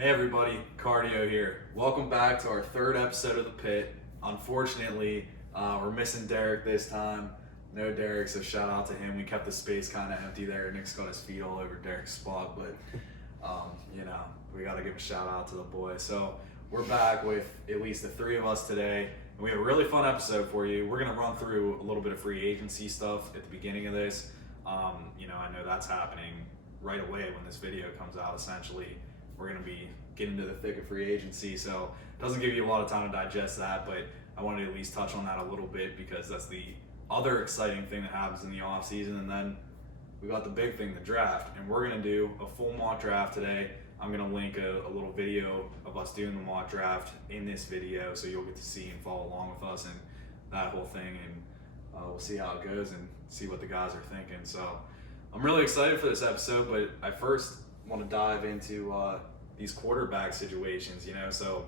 Hey everybody, Cardio here. Welcome back to our third episode of the Pit. Unfortunately, we're missing Derek this time. No Derek, so shout out to him. We kept the space kind of empty there. Nick's got his feet all over Derek's spot, but we got to give a shout out to the boy. So we're back with at least the three of us today, and we have a really fun episode for you. We're gonna run through a little bit of free agency stuff at the beginning of this. I know that's happening right away when this video comes out. Essentially, we're going to be getting into the thick of free agency, so it doesn't give you a lot of time to digest that, but I wanted to at least touch on that a little bit because that's the other exciting thing that happens in the off season. And then we got the big thing, the draft, and we're going to do a full mock draft today. I'm going to link a little video of us doing the mock draft in this video, so you'll get to see and follow along with us and that whole thing, and we'll see how it goes and see what the guys are thinking. So I'm really excited for this episode, but I first want to dive into these quarterback situations, so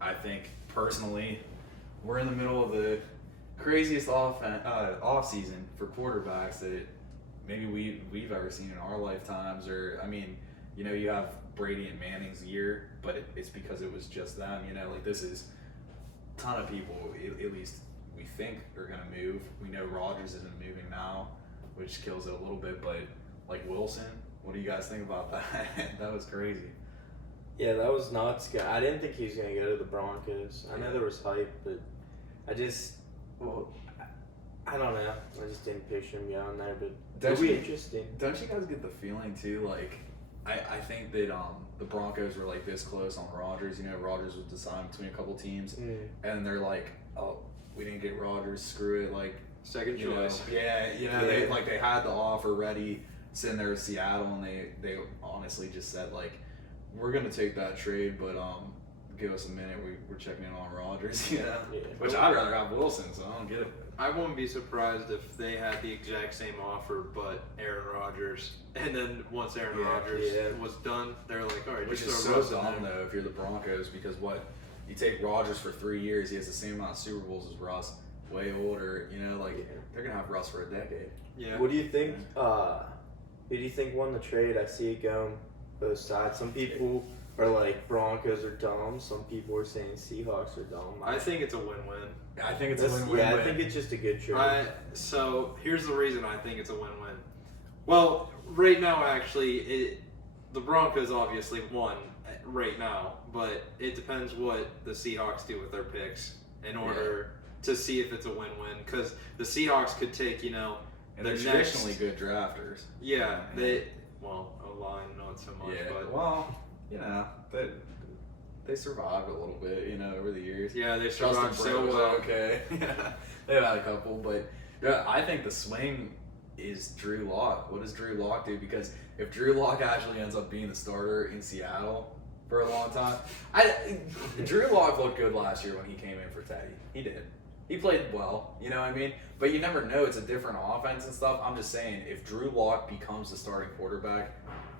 I think personally we're in the middle of the craziest off season for quarterbacks that maybe we've ever seen in our lifetimes. Or you have Brady and Manning's year, but it's because it was just them. This is a ton of people, at least we think are going to move. We know Rodgers isn't moving now, which kills it a little bit, but like Wilson, what do you guys think about that? That was crazy. Yeah, that was nuts. I didn't think he was going to go to the Broncos. I know there was hype, but I don't know. I just didn't picture him going there, but it'll be interesting. Don't you guys get the feeling too, like, I think that the Broncos were like this close on Rodgers. Rodgers was deciding between a couple teams, and they're like, oh, we didn't get Rodgers, screw it, like, second choice. They had the offer ready sitting there with Seattle, and they honestly just said, like, we're gonna take that trade, but give us a minute. We're checking in on Rodgers, which I'd rather have Wilson, so I don't get it. I wouldn't be surprised if they had the exact same offer, but Aaron Rodgers. And then once Aaron Rodgers was done, they're like, all right, which just is throw so Russ in dumb there. though if you're the Broncos, because you take Rodgers for 3 years, he has the same amount of Super Bowls as Russ, way older. They're gonna have Russ for a decade. Yeah. What do you think? Who do you think won the trade? I see it going both sides. Some people are like Broncos are dumb. Some people are saying Seahawks are dumb. I think it's a win-win. I think it's a win-win. Yeah, I think it's just a good trade. So here's the reason I think it's a win-win. Well, right now, actually, the Broncos obviously won right now, but it depends what the Seahawks do with their picks in order to see if it's a win-win. Because the Seahawks could take, and they're traditionally good drafters. Yeah, O-line not so much. Yeah, but well, they survived a little bit, over the years. Yeah, they survived so well. Okay, they've had a couple, but I think the swing is Drew Lock. What does Drew Lock do? Because if Drew Lock actually ends up being the starter in Seattle for a long time, Drew Lock looked good last year when he came in for Teddy. He did. He played well, But you never know. It's a different offense and stuff. I'm just saying, if Drew Lock becomes the starting quarterback,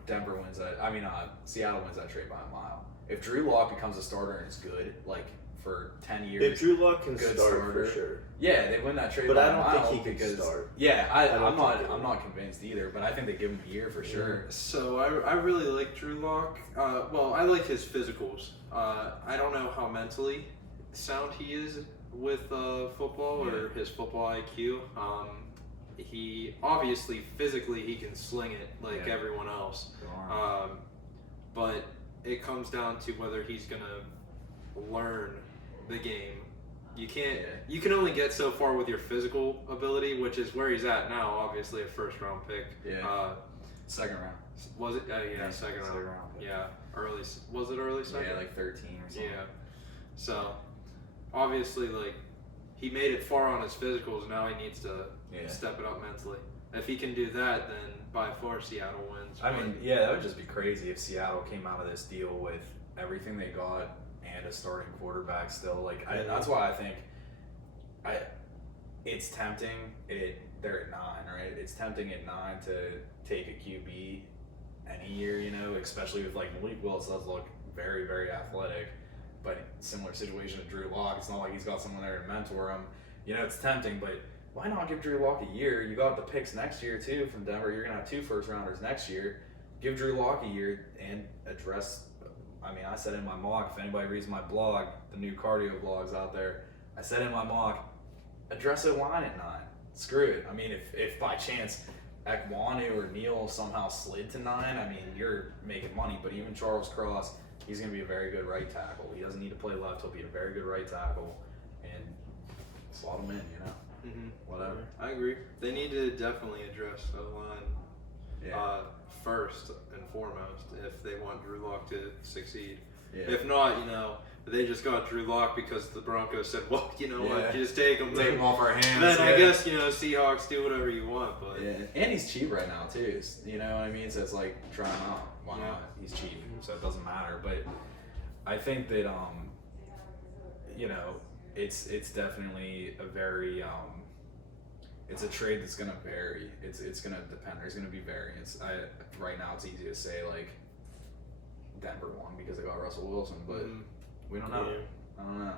Denver wins that. Seattle wins that trade by a mile. If Drew Lock becomes a starter and is good, like for 10 years, if Drew Lock can good start starter, for sure. Yeah, they win that trade but by I a don't mile think he because can start. Yeah, I'm not convinced either. But I think they give him a year for sure. So I really like Drew Lock. I like his physicals. I don't know how mentally sound he is with football or his football IQ. He obviously physically he can sling it like everyone else. But it comes down to whether he's gonna learn the game. You can only get so far with your physical ability, which is where he's at now. Obviously, a first-round pick. Second round. Was it? Second round. Yeah, early. Was it early second? Yeah, like 13 or something. Yeah. So, obviously, he made it far on his physicals. Now he needs to step it up mentally. If he can do that, then by far Seattle wins. That would just be crazy if Seattle came out of this deal with everything they got and a starting quarterback still. That's why I think it's tempting. They're at 9, right? It's tempting at 9 to take a QB any year, especially with Malik Willis does look very, very athletic, but similar situation to Drew Lock. It's not like he's got someone there to mentor him. It's tempting, but why not give Drew Lock a year? You got the picks next year too from Denver. You're gonna have 2 first rounders next year. Give Drew Lock a year and address I mean, I said in my mock, if anybody reads my blog, the new cardio blogs out there, I said in my mock, address O-line at 9. Screw it. I mean, if by chance Ekwonu or Neal somehow slid to 9, I mean, you're making money. But even Charles Cross, he's going to be a very good right tackle. He doesn't need to play left. He'll be a very good right tackle. And slot him in, you know? Whatever. I agree. They need to definitely address O-line first and foremost if they want Drew Lock to succeed. Yeah. If not, they just got Drew Lock because the Broncos said, well, what, just take him. Take him off our hands. Then I guess, Seahawks do whatever you want. But yeah, and he's cheap right now too. You know what I mean? So it's like, try him out. Why not? He's cheap, so it doesn't matter. But I think that it's definitely a very it's a trade that's gonna vary. It's gonna depend. There's gonna be variance. Right now it's easy to say like Denver won because they got Russell Wilson, but we don't know. I don't know.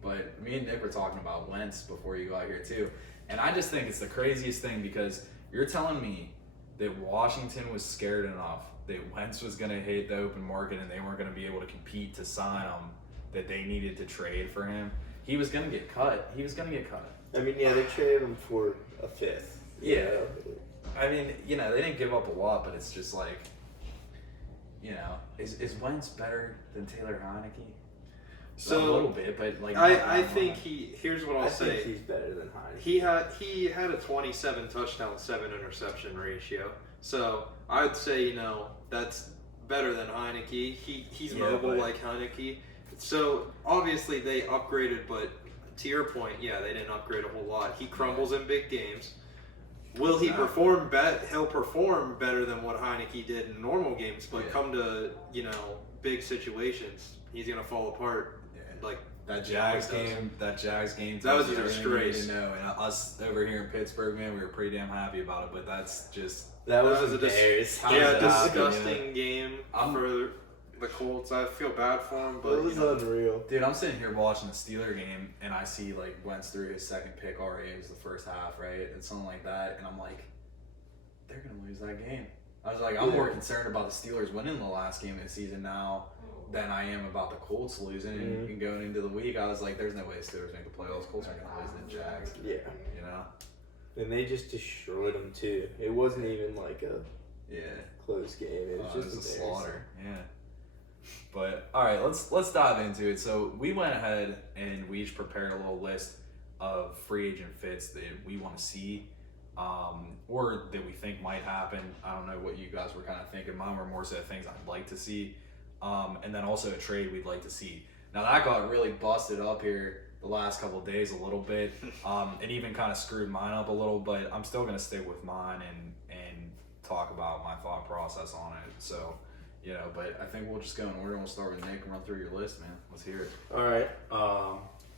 But me and Nick were talking about Wentz before you got here too, and I just think it's the craziest thing because you're telling me that Washington was scared enough that Wentz was gonna hit the open market and they weren't gonna be able to compete to sign him, that they needed to trade for him. He was gonna get cut. I mean, yeah, they traded him for a 5th. Yeah. I mean, they didn't give up a lot, but it's just like, is Wentz better than Taylor Heineke? So a little bit, but like I think here's what I'll say. I think he's better than Heineke. He had a 27 touchdown, 7 interception ratio. So I'd say, that's better than Heineke. He's mobile like Heineke. So obviously they upgraded, but to your point, they didn't upgrade a whole lot. He crumbles in big games. Will he perform He'll perform better than what Heineke did in normal games, but come to, big situations, he's going to fall apart. Yeah. Like that Jags game. That was a disgrace. And us over here in Pittsburgh, man, we were pretty damn happy about it. But that's just that was a disgusting game for the Colts. I feel bad for him, but it was unreal. Dude, I'm sitting here watching the Steeler game, and I see like Wentz threw his second pick already. It was the first half, right? It's something like that, and I'm like, they're gonna lose that game. I was like, I'm more concerned about the Steelers winning the last game of the season now than I am about the Colts losing. And going into the week, I was like, there's no way the Steelers make the playoffs. Colts are gonna lose to the Jags. Yeah. And they just destroyed them too. It wasn't even like a close game. It was just a slaughter. Yeah. But all right, let's dive into it. So we went ahead and we each prepared a little list of free agent fits that we want to see, or that we think might happen. I don't know what you guys were kind of thinking. Mine were more so things I'd like to see, and then also a trade we'd like to see. Now that got really busted up here the last couple of days a little bit. It even kind of screwed mine up a little, but I'm still gonna stick with mine and talk about my thought process on it. So. But I think we'll just go in order and we'll start with Nick and run through your list, man. Let's hear it. All right. Do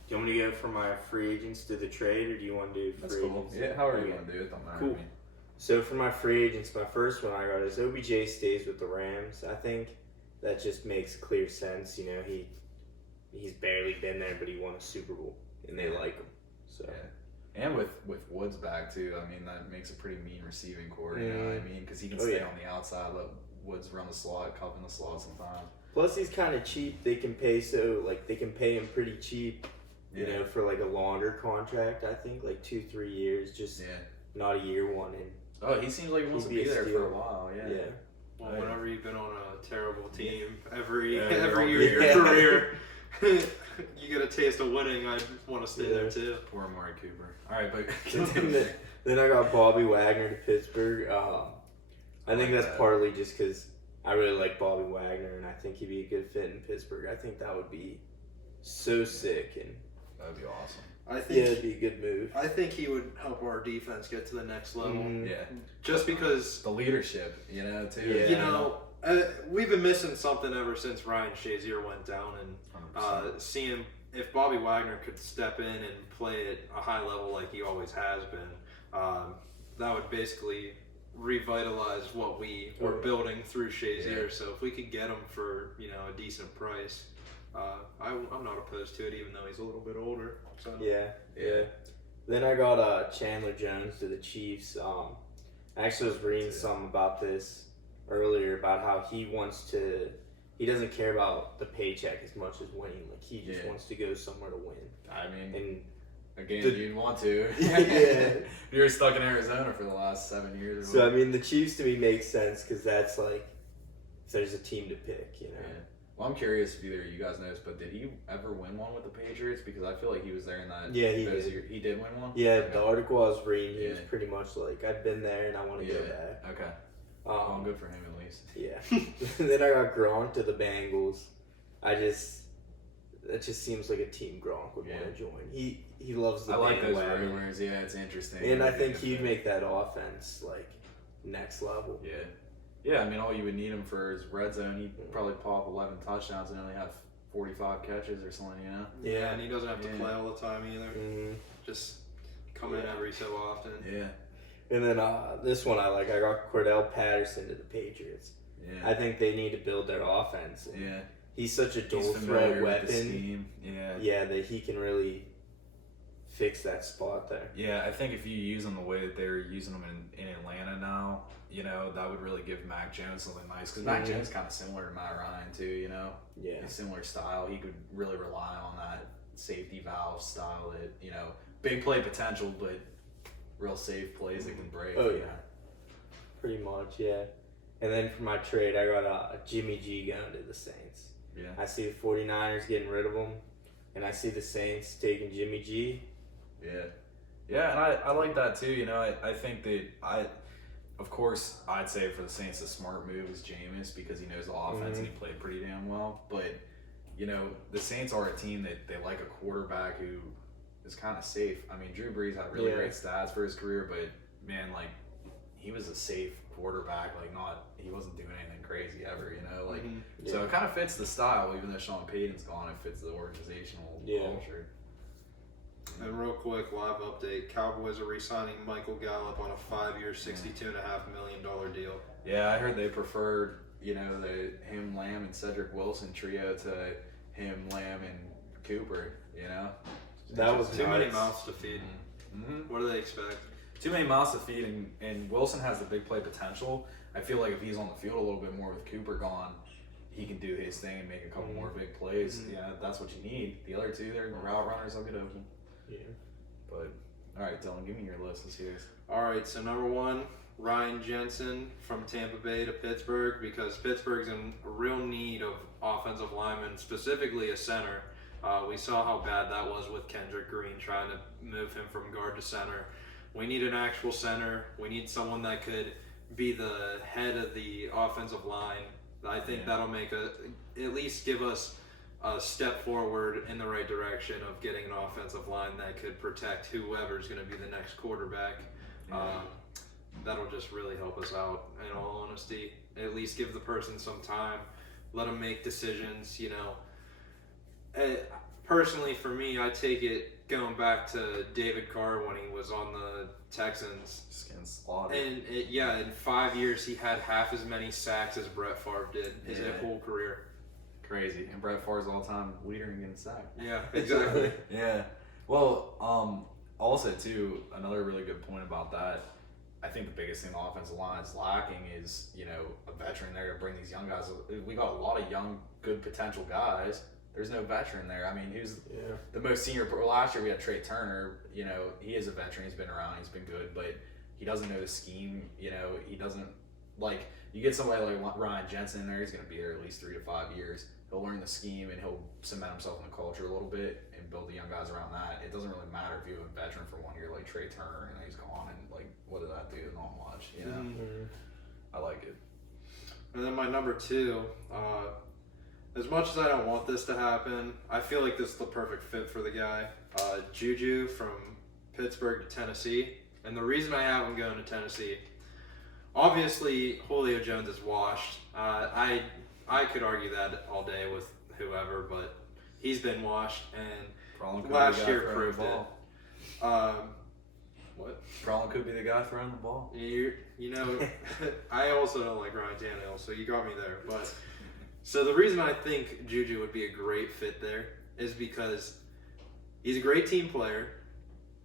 you want me to go for my free agents to the trade, or do you want to do free agents? Yeah, however you want to do it, don't matter to me. So for my free agents, my first one I got is OBJ stays with the Rams. I think that just makes clear sense. He's barely been there, but he won a Super Bowl, and they like him. So. Yeah. And with Woods back, too, I mean, that makes a pretty mean receiving core, you know what I mean? Because he can stay on the outside, let Woods run the slot, cup in the slot sometimes. Plus, he's kind of cheap. They can pay him pretty cheap, for like a longer contract. I think like 2-3 years, just not a year one. And he seems like he wants to be there for a while. Yeah. Well, whenever you've been on a terrible team every year of your career, you get a taste of winning. I want to stay there too. Poor Amari Cooper. All right, but continue. Then I got Bobby Wagner to Pittsburgh. I think that's partly just because I really like Bobby Wagner, and I think he'd be a good fit in Pittsburgh. I think that would be so sick, and that would be awesome. I think it'd be a good move. I think he would help our defense get to the next level. Yeah, just because the leadership, too. Yeah. We've been missing something ever since Ryan Shazier went down, and seeing if Bobby Wagner could step in and play at a high level like he always has been, that would basically revitalize what we were building through Shazier. Yeah. So if we could get him for a decent price, I'm not opposed to it, even though he's a little bit older. So yeah. Then I got Chandler Jones to the Chiefs. I actually was reading some about this earlier about how he wants to he doesn't care about the paycheck as much as winning. Like he just Yeah. wants to go somewhere to win. I mean, And again, the- you'd want to. Yeah. You're stuck in Arizona for the last 7 years. Or so I whatever. mean, the Chiefs to me make sense because that's like if there's a team to pick, you know. Yeah. Well, I'm curious if either of you guys knows, but did he ever win one with the Patriots? Because I feel like he was there in that. Yeah, he those did. years. He did win one. Yeah, Okay. the article I was reading, he was Yeah. pretty much like, I've been there and I want to go back. Okay. Well, good for him at least. Yeah. Then I got Gronk to the Bengals. That just seems like a team Gronk would want to join. He loves the I like those bandwagon. rumors. Yeah, it's interesting. And I think he'd make that offense like next level. Yeah. Yeah, I mean, all you would need him for is red zone. He'd probably pop 11 touchdowns and only have 45 catches or something, you know? Yeah, and he doesn't have to Yeah. play all the time either. Mm-hmm. Just come in Yeah. every so often. Yeah. And then this one I like. I got Cordell Patterson to the Patriots. Yeah. I think they need to build their offense. And Yeah. he's such a dual He's threat familiar with the weapon. scheme. Yeah. Yeah, that he can really fix that spot there. Yeah, I think if you use them the way that they're using them in Atlanta now, you know, that would really give Mac Jones something nice. Because Mac Mhm. Jones is kind of similar to Matt Ryan, too, you know? Yeah. A similar style. He could really rely on that safety valve style that, you know, big play potential, but real safe plays that can break. Oh, you yeah. know? Pretty much, yeah. And then for my trade, I got Jimmy G going to the Saints. Yeah. I see the 49ers getting rid of him, and I see the Saints taking Jimmy G. Yeah. Yeah, and I like that too. You know, I think that of course, I'd say for the Saints, the smart move is Jameis because he knows the offense and he played pretty damn well. But, you know, the Saints are a team that they like a quarterback who is kind of safe. I mean, Drew Brees had really great stats for his career, but man, like, he was a safe quarterback. Like, he wasn't doing anything crazy ever, you know? Like, so it kind of fits the style, even though Sean Payton's gone, it fits the organizational culture. And real quick, live update: Cowboys are re-signing Michael Gallup on a 5-year, $62.5 million deal. Yeah, I heard they preferred, you know, him, Lamb, and Cedric Wilson trio to him, Lamb, and Cooper. You know, That was Too many nice. mouths to feed. Mm-hmm. What do they expect? Too many mouths to feed, and Wilson has the big play potential. I feel like if he's on the field a little bit more with Cooper gone, he can do his thing and make a couple more big plays. Yeah, that's what you need. The other two, they're route runners. They'll get open. Yeah. But all right, Dylan, give me your list. Let's hear this. All right, so number one, Ryan Jensen from Tampa Bay to Pittsburgh because Pittsburgh's in real need of offensive linemen, specifically a center. We saw how bad that was with Kendrick Green trying to move him from guard to center. We need an actual center. We need someone that could be the head of the offensive line. I think that'll make at least give us a step forward in the right direction of getting an offensive line that could protect whoever's going to be the next quarterback. That'll just really help us out, in all honesty. At least give the person some time, let them make decisions, you know. Personally, for me, I take it going back to David Carr when he was on the Texans. Just getting slaughtered. And in 5 years, he had half as many sacks as Brett Favre did his whole career. Crazy. And Brett Favre's all-time leader in getting sacked. Yeah, exactly. Yeah. Well, also too, another really good point about that. I think the biggest thing the offensive line is lacking is, you know, a veteran there to bring these young guys. We got a lot of young, good potential guys. There's no veteran there. I mean, who's the most senior? Last year we had Trey Turner. You know, he is a veteran. He's been around. He's been good, but he doesn't know the scheme. You know, he doesn't like. You get somebody like Ryan Jensen in there. He's going to be there at least 3 to 5 years. He'll learn the scheme and he'll cement himself in the culture a little bit and build the young guys around that. It doesn't really matter if you have a veteran for 1 year like Trey Turner and he's gone and like what did that do? Not much. You know, I like it. And then my number two, as much as I don't want this to happen, I feel like this is the perfect fit for the guy. Juju from Pittsburgh to Tennessee. And the reason I have him going to Tennessee, obviously Julio Jones is washed. I could argue that all day with whoever, but he's been washed, and last year proved it. What? Prolin could be the guy throwing the ball. You know, I also don't like Ryan Tannehill, so you got me there. But so the reason I think Juju would be a great fit there is because he's a great team player.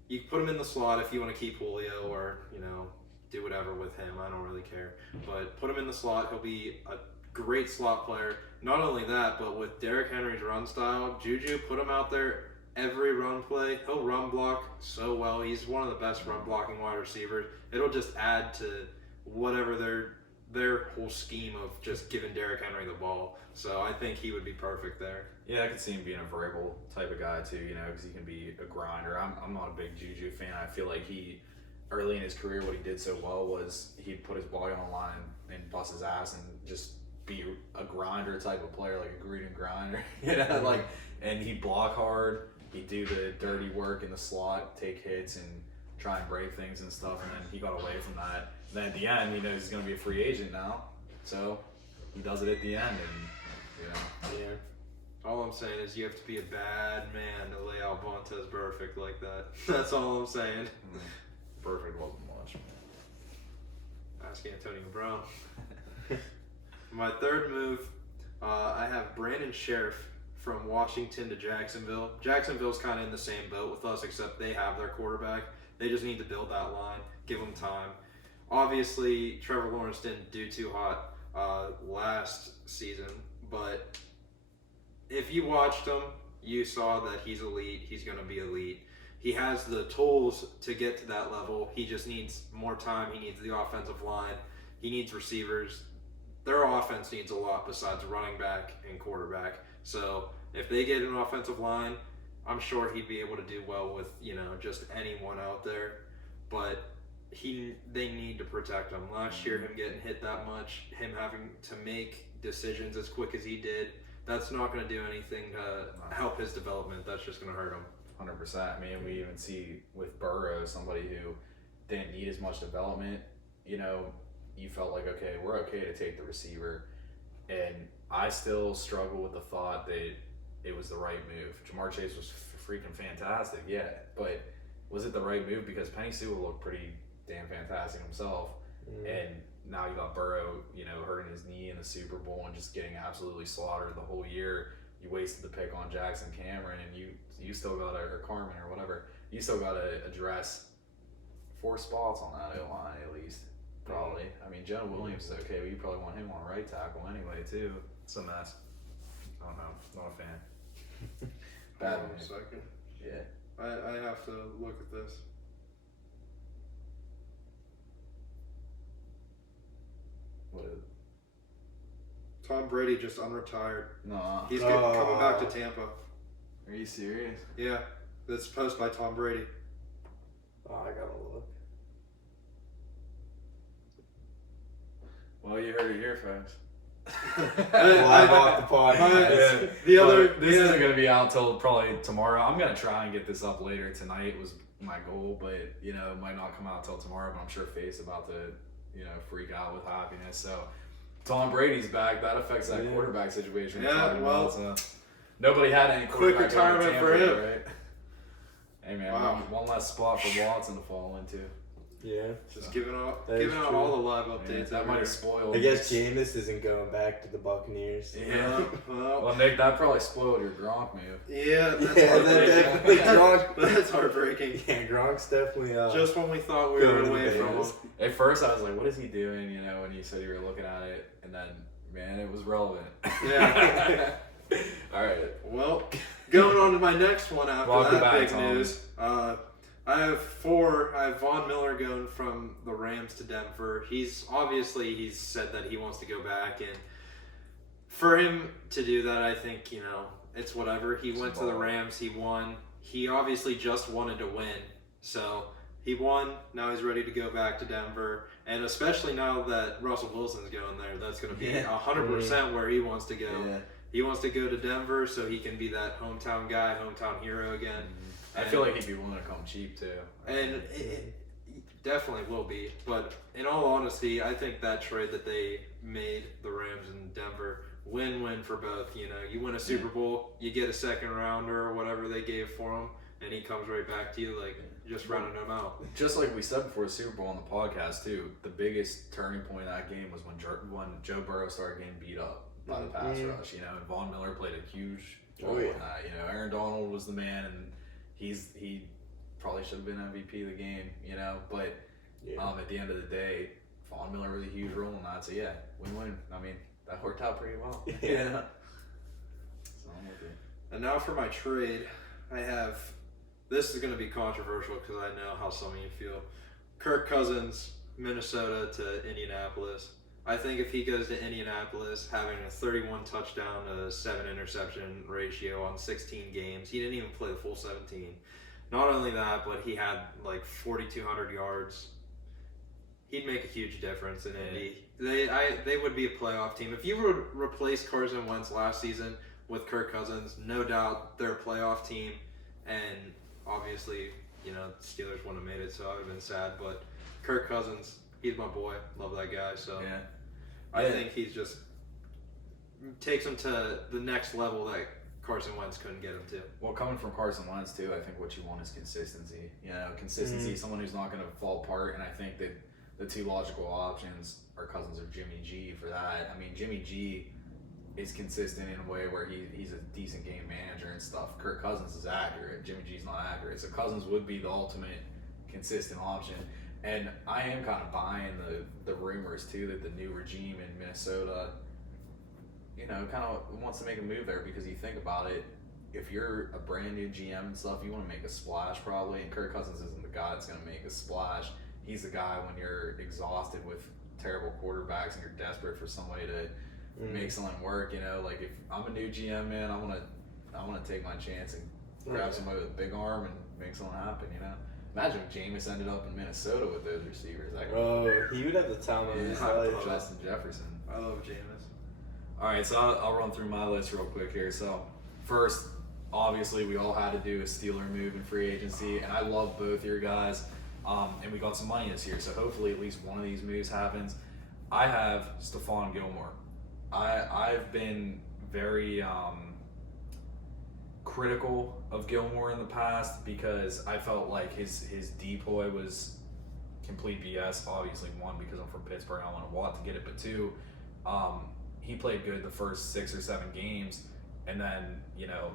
You can put him in the slot if you want to keep Julio or, you know, do whatever with him. I don't really care. But put him in the slot. He'll be a great slot player. Not only that, but with Derrick Henry's run style, Juju, put him out there every run play. He'll run block so well. He's one of the best run blocking wide receivers. It'll just add to whatever their whole scheme of just giving Derrick Henry the ball. So I think he would be perfect there. Yeah, I could see him being a variable type of guy too, because he can be a grinder. I'm not a big Juju fan. I feel like early in his career, what he did so well was he'd put his body on the line and bust his ass and just be a grinder type of player, like a green and grinder, and he'd block hard, he'd do the dirty work in the slot, take hits and try and break things and stuff, and then he got away from that. And then at the end, he knows he's going to be a free agent now, so he does it at the end, and Yeah. All I'm saying is you have to be a bad man to lay out Vontaze Burfict like that. That's all I'm saying. perfect wasn't much. Ask Antonio Brown. My third move, I have Brandon Sheriff from Washington to Jacksonville. Jacksonville's kind of in the same boat with us, except they have their quarterback. They just need to build that line, give them time. Obviously, Trevor Lawrence didn't do too hot last season, but if you watched him, you saw that he's elite. He's going to be elite. He has the tools to get to that level. He just needs more time. He needs the offensive line. He needs receivers. Their offense needs a lot besides running back and quarterback. So if they get an offensive line, I'm sure he'd be able to do well with, just anyone out there. But they need to protect him. Last year, him getting hit that much, him having to make decisions as quick as he did, that's not going to do anything to help his development. That's just going to hurt him. 100%. I mean, we even see with Burrow, somebody who didn't need as much development, you felt like, okay, we're okay to take the receiver. And I still struggle with the thought that it was the right move. Jamar Chase was freaking fantastic, yeah, but was it the right move? Because Penny Sewell looked pretty damn fantastic himself. And now you got Burrow, hurting his knee in the Super Bowl and just getting absolutely slaughtered the whole year. You wasted the pick on Jackson Cameron, and you still got or Carmen or whatever. You still got to address 4 spots on that O-line at least, probably. I mean, Jonah Williams is okay, but you probably want him on right tackle anyway too. It's a mess. I don't know. Not a fan. Bad Hold on move. a second. Yeah. I have to look at this. What is it? Tom Brady just unretired. No. He's coming back to Tampa. Are you serious? Yeah, that's posted by Tom Brady. Oh, I gotta look. Well, you heard it here, folks. Live off the pod. Yeah. The other, This isn't going to be out till probably tomorrow. I'm going to try and get this up later tonight was my goal, but it might not come out till tomorrow. But I'm sure Faith's about to freak out with happiness. So Tom Brady's back. That affects that quarterback situation. Yeah, well, so nobody had any quick quarterback retirement for him, right? Hey man, wow. one less spot for Watson to fall into. Yeah. Just giving out That is all true. the live updates. That might have spoiled. I guess Jameis isn't going back to the Buccaneers. Yeah. Well, Well, Nick, that probably spoiled your Gronk move. yeah, that's Yeah, that heartbreaking. definitely Gronk. That's heartbreaking. Yeah, Gronk's definitely Just when we thought we Going were to the away from him. Bears. At first, I was like, "What is he doing?" When you said you were looking at it, and then, man, it was relevant. Yeah. All right. Well, going on to my next one after Welcome that back, big Tom. news. I have 4. I have Von Miller going from the Rams to Denver. He's said that he wants to go back, and for him to do that, I think it's whatever. He went to the Rams. He won. He obviously just wanted to win, so he won. Now he's ready to go back to Denver, and especially now that Russell Wilson's going there, that's going to be 100% where he wants to go. Yeah. He wants to go to Denver so he can be that hometown guy, hometown hero again. I feel like he'd be willing to come cheap too. And it definitely will be. But in all honesty, I think that trade that they made, the Rams and Denver, win-win for both. You win a Super Bowl, you get a second rounder or whatever they gave for him, and he comes right back to you just running him out. Just like we said before the Super Bowl on the podcast too, the biggest turning point of that game was when Joe Burrow started getting beat up by the pass rush. And Von Miller played a huge role in that. Aaron Donald was the man, and he probably should have been MVP of the game. But at the end of the day, Von Miller was a huge role in that. So yeah, win-win. I mean, That worked out pretty well. Yeah. So I'm with you. And now for my trade, I have. This is going to be controversial because I know how some of you feel. Kirk Cousins, Minnesota to Indianapolis. I think if he goes to Indianapolis, having a 31 touchdown to 7 interception ratio on 16 games, he didn't even play the full 17. Not only that, but he had like 4,200 yards. He'd make a huge difference in Indy. They would be a playoff team. If you would replace Carson Wentz last season with Kirk Cousins, no doubt they're a playoff team. And obviously, you know, Steelers wouldn't have made it, so I would have been sad. But Kirk Cousins, he's my boy. Love that guy. So Yeah. I think he's just takes him to the next level that Carson Wentz couldn't get him to. Well, coming from Carson Wentz too, I think what you want is consistency. You know, consistency, someone who's not going to fall apart. And I think that the two logical options are Cousins or Jimmy G for that. I mean, Jimmy G is consistent in a way where he's a decent game manager and stuff. Kirk Cousins is accurate. Jimmy G's not accurate. So Cousins would be the ultimate consistent option. And I am kind of buying the rumors too that the new regime in Minnesota, you know, kind of wants to make a move there, because you think about it, if you're a brand new GM and stuff, you want to make a splash probably, and Kirk Cousins isn't the guy that's going to make a splash. He's the guy when you're exhausted with terrible quarterbacks and you're desperate for somebody to make something work. You know, like if I'm a new GM, man, I want to take my chance and grab somebody with a big arm and make something happen. You know, imagine if Jameis ended up in Minnesota with those receivers. He would have the time of his I life. love Justin Jefferson. I love Jameis. All right, so I'll run through my list real quick here. So first, obviously, we all had to do a Steeler move in free agency, and I love both your guys. And we got some money this year, so hopefully at least one of these moves happens. I have Stephon Gilmore. I've been very critical of Gilmore in the past because I felt like his deploy was complete BS. Obviously, one, because I'm from Pittsburgh, I want Watt to get it, but two, he played good the first 6 or 7 games, and then, you know,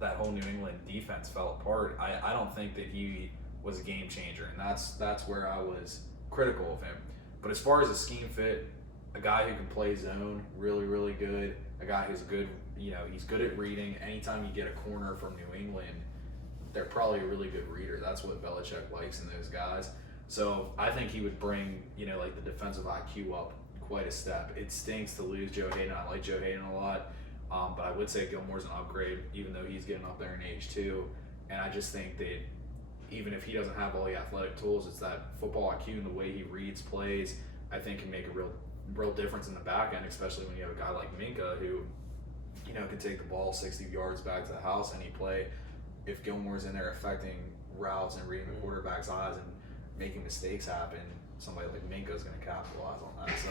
that whole New England defense fell apart. I don't think that he was a game changer, and that's where I was critical of him. But as far as a scheme fit, a guy who can play zone really, really good, a guy who's good, you know, he's good at reading. Anytime you get a corner from New England, they're probably a really good reader. That's what Belichick likes in those guys. So I think he would bring, you know, like the defensive IQ up quite a step. It stinks to lose Joe Hayden. I like Joe Hayden a lot, but I would say Gilmore's an upgrade, even though he's getting up there in age too. And I just think that even if he doesn't have all the athletic tools, it's that football IQ and the way he reads plays, I think can make a real difference in the back end, especially when you have a guy like Minka who, you know, can take the ball 60 yards back to the house any play. If Gilmore's in there affecting routes and reading the quarterback's eyes and making mistakes happen, somebody like Minka's going to capitalize on that. So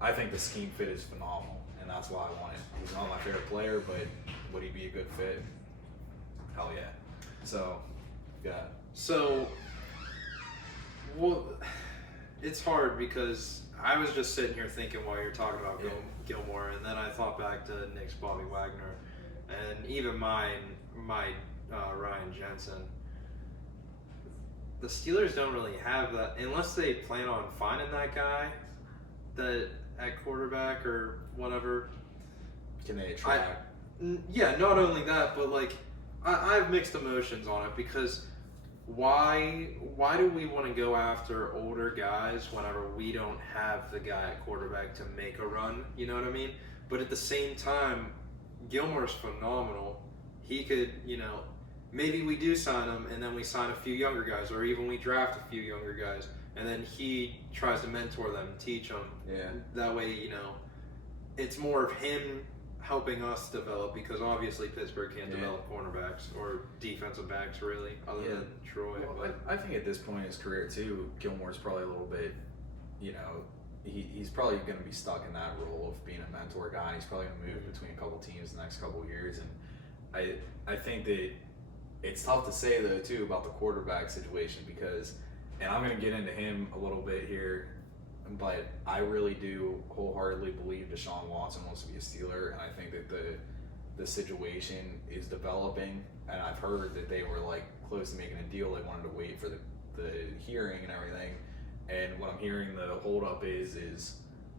I think the scheme fit is phenomenal, and that's why I want it. He's not my favorite player, but would he be a good fit? Hell yeah. So, yeah. So, well, it's hard because I was just sitting here thinking while you're talking about Gilmore, and then I thought back to Nick's Bobby Wagner, and even my Ryan Jensen. The Steelers don't really have that unless they plan on finding that guy that at quarterback or whatever. Can they attract? Yeah, not only that, but like I have mixed emotions on it because why do we want to go after older guys whenever we don't have the guy at quarterback to make a run? You know what I mean? But at the same time, Gilmore's phenomenal. He could, you know, maybe we do sign him and then we sign a few younger guys, or even we draft a few younger guys and then he tries to mentor them, teach them. Yeah. That way, you know, it's more of him helping us develop, because obviously Pittsburgh can't develop cornerbacks or defensive backs really, other than Troy. Well, I think at this point in his career too, Gilmore's probably a little bit, you know, he's probably going to be stuck in that role of being a mentor guy. He's probably going to move between a couple teams the next couple of years, and I think that it's tough to say though too about the quarterback situation, because, and I'm going to get into him a little bit here, but I really do wholeheartedly believe Deshaun Watson wants to be a Steeler, and I think that the situation is developing, and I've heard that they were like close to making a deal. They wanted to wait for the hearing and everything, and what I'm hearing the holdup is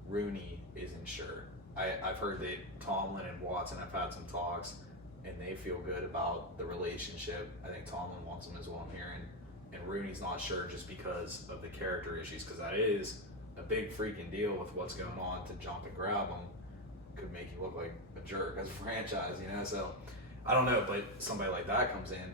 Rooney isn't sure. I've heard that Tomlin and Watson have had some talks, and they feel good about the relationship. I think Tomlin wants him as well, I'm hearing. And Rooney's not sure just because of the character issues, because that is a big freaking deal with what's going on to jump and grab him. Could make you look like a jerk as a franchise, you know? So, I don't know, but somebody like that comes in,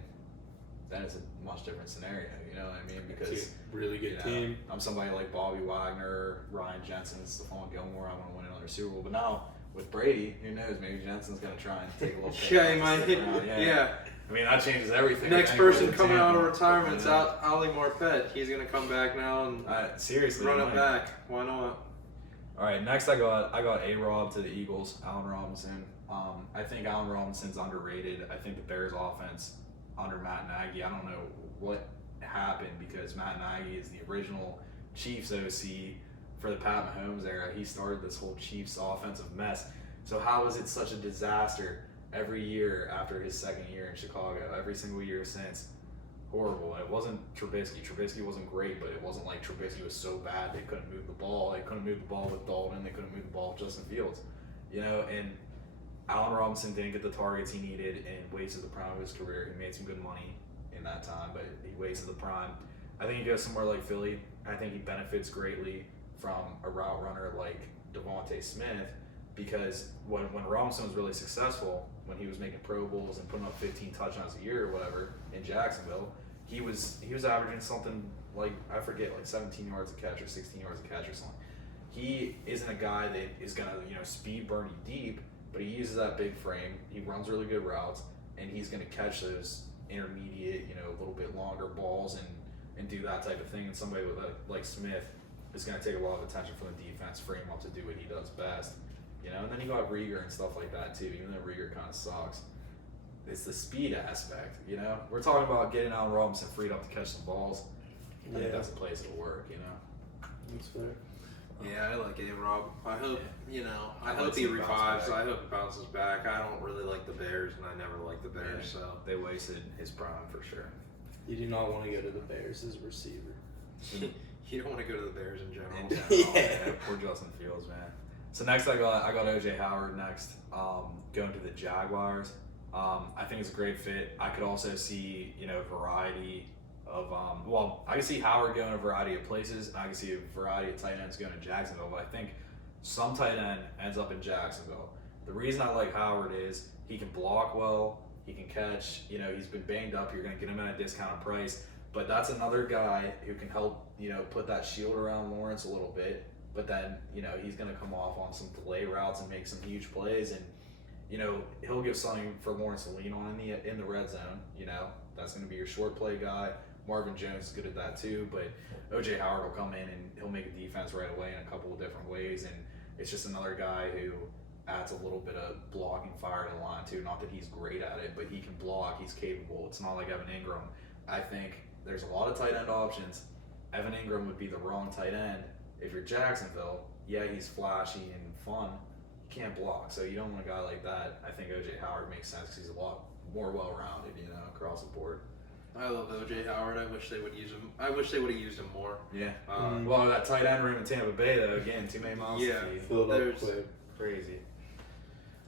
then it's a much different scenario, you know what I mean? Because It's a really good you know, team. I'm somebody like Bobby Wagner, Ryan Jensen, Stephon Gilmore. I want to win another Super Bowl. But now with Brady, who knows? Maybe Jensen's going to try and take a little bit. Yeah, he might. Yeah. I mean, that changes everything. Next Anyway, person with coming out of Tampa, retirement's you know? out Ali Marpet. He's gonna come back now and Seriously, run he it might. back. Why not? All right, next I got A-Rob to the Eagles, Allen Robinson. I think Allen Robinson's underrated. I think the Bears offense under Matt Nagy, I don't know what happened because Matt Nagy is the original Chiefs OC for the Pat Mahomes era. He started this whole Chiefs offensive mess. So how is it such a disaster every year after his second year in Chicago? Every single year since. Horrible. And it wasn't Trubisky. Trubisky wasn't great, but it wasn't like Trubisky was so bad they couldn't move the ball. They couldn't move the ball with Dalton. They couldn't move the ball with Justin Fields. You know, and Allen Robinson didn't get the targets he needed and wasted the prime of his career. He made some good money in that time, but he wasted the prime. I think he goes somewhere like Philly. I think he benefits greatly from a route runner like Devontae Smith because when Robinson was really successful, when he was making Pro Bowls and putting up 15 touchdowns a year or whatever in Jacksonville, he was averaging something like, I forget, like 17 yards a catch or 16 yards a catch or something. He isn't a guy that is going to, speed burn you deep, but he uses that big frame. He runs really good routes, and he's going to catch those intermediate, a little bit longer balls and do that type of thing. And somebody like Smith is going to take a lot of attention from the defense, frame him up to do what he does best. And then you got Rieger and stuff like that too, even though Rieger kind of sucks. It's the speed aspect, We're talking about getting Allen Robinson freed up to catch some balls. I think that's a place it'll work, That's fair. Yeah, I like A-Rob. I hope, I hope Let's he see him bounce revives. back. I hope he bounces back. I don't really like the Bears, and I never liked the Bears, so. They wasted his prime for sure. You do not want to go to the Bears as a receiver. You don't want to go to the Bears in general. In general, Yeah. Poor Justin Fields, man. So next I got OJ Howard next, going to the Jaguars. I think it's a great fit. I could also see, variety of, I can see Howard going a variety of places, and I can see a variety of tight ends going to Jacksonville, but I think some tight end ends up in Jacksonville. The reason I like Howard is he can block well, he can catch, he's been banged up, you're going to get him at a discounted price, but that's another guy who can help, put that shield around Lawrence a little bit, but then, he's going to come off on some delay routes and make some huge plays, and, he'll give something for Lawrence to lean on in the red zone, that's going to be your short play guy. Marvin Jones is good at that too, but OJ Howard will come in and he'll make a defense right away in a couple of different ways, and it's just another guy who adds a little bit of blocking fire to the line too. Not that he's great at it, but he can block, he's capable. It's not like Evan Ingram. I think there's a lot of tight end options. Evan Ingram would be the wrong tight end. If you're Jacksonville, yeah, he's flashy and fun. He can't block, so you don't want a guy like that. I think OJ Howard makes sense because he's a lot more well-rounded, across the board. I love OJ Howard. I wish they would use him. I wish they would have used him more. Yeah. Well, that tight end room in Tampa Bay, though, again, too many miles Yeah. to feed. Filled up There's- quick. Crazy.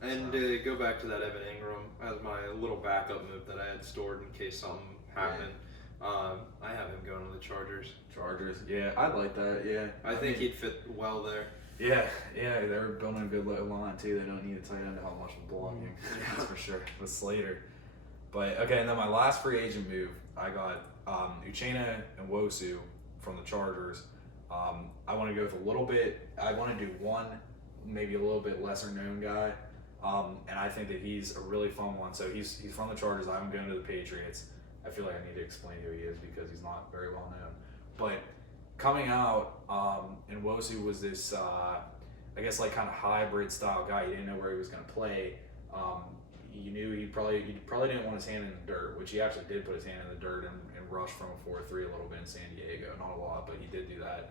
And to go back to that Evan Ingram as my little backup move that I had stored in case something happened. I have him going to the Chargers. Chargers, yeah, I'd like that, yeah. I think he'd fit well there. Yeah, they're building a good little line, too. They don't need a tight end to help much with blocking, that's for sure, with Slater. But, okay, and then my last free agent move, I got Uchenna and Wosu from the Chargers. I want to go with a little bit, I want to do one, maybe a little bit lesser known guy, and I think that he's a really fun one. So he's from the Chargers, I'm going to the Patriots. I feel like I need to explain who he is because he's not very well known. But coming out, and Wosu was this, I guess, like kind of hybrid style guy. You didn't know where he was going to play. You knew he probably didn't want his hand in the dirt, which he actually did put his hand in the dirt and rush from a 4-3 a little bit in San Diego. Not a lot, but he did do that.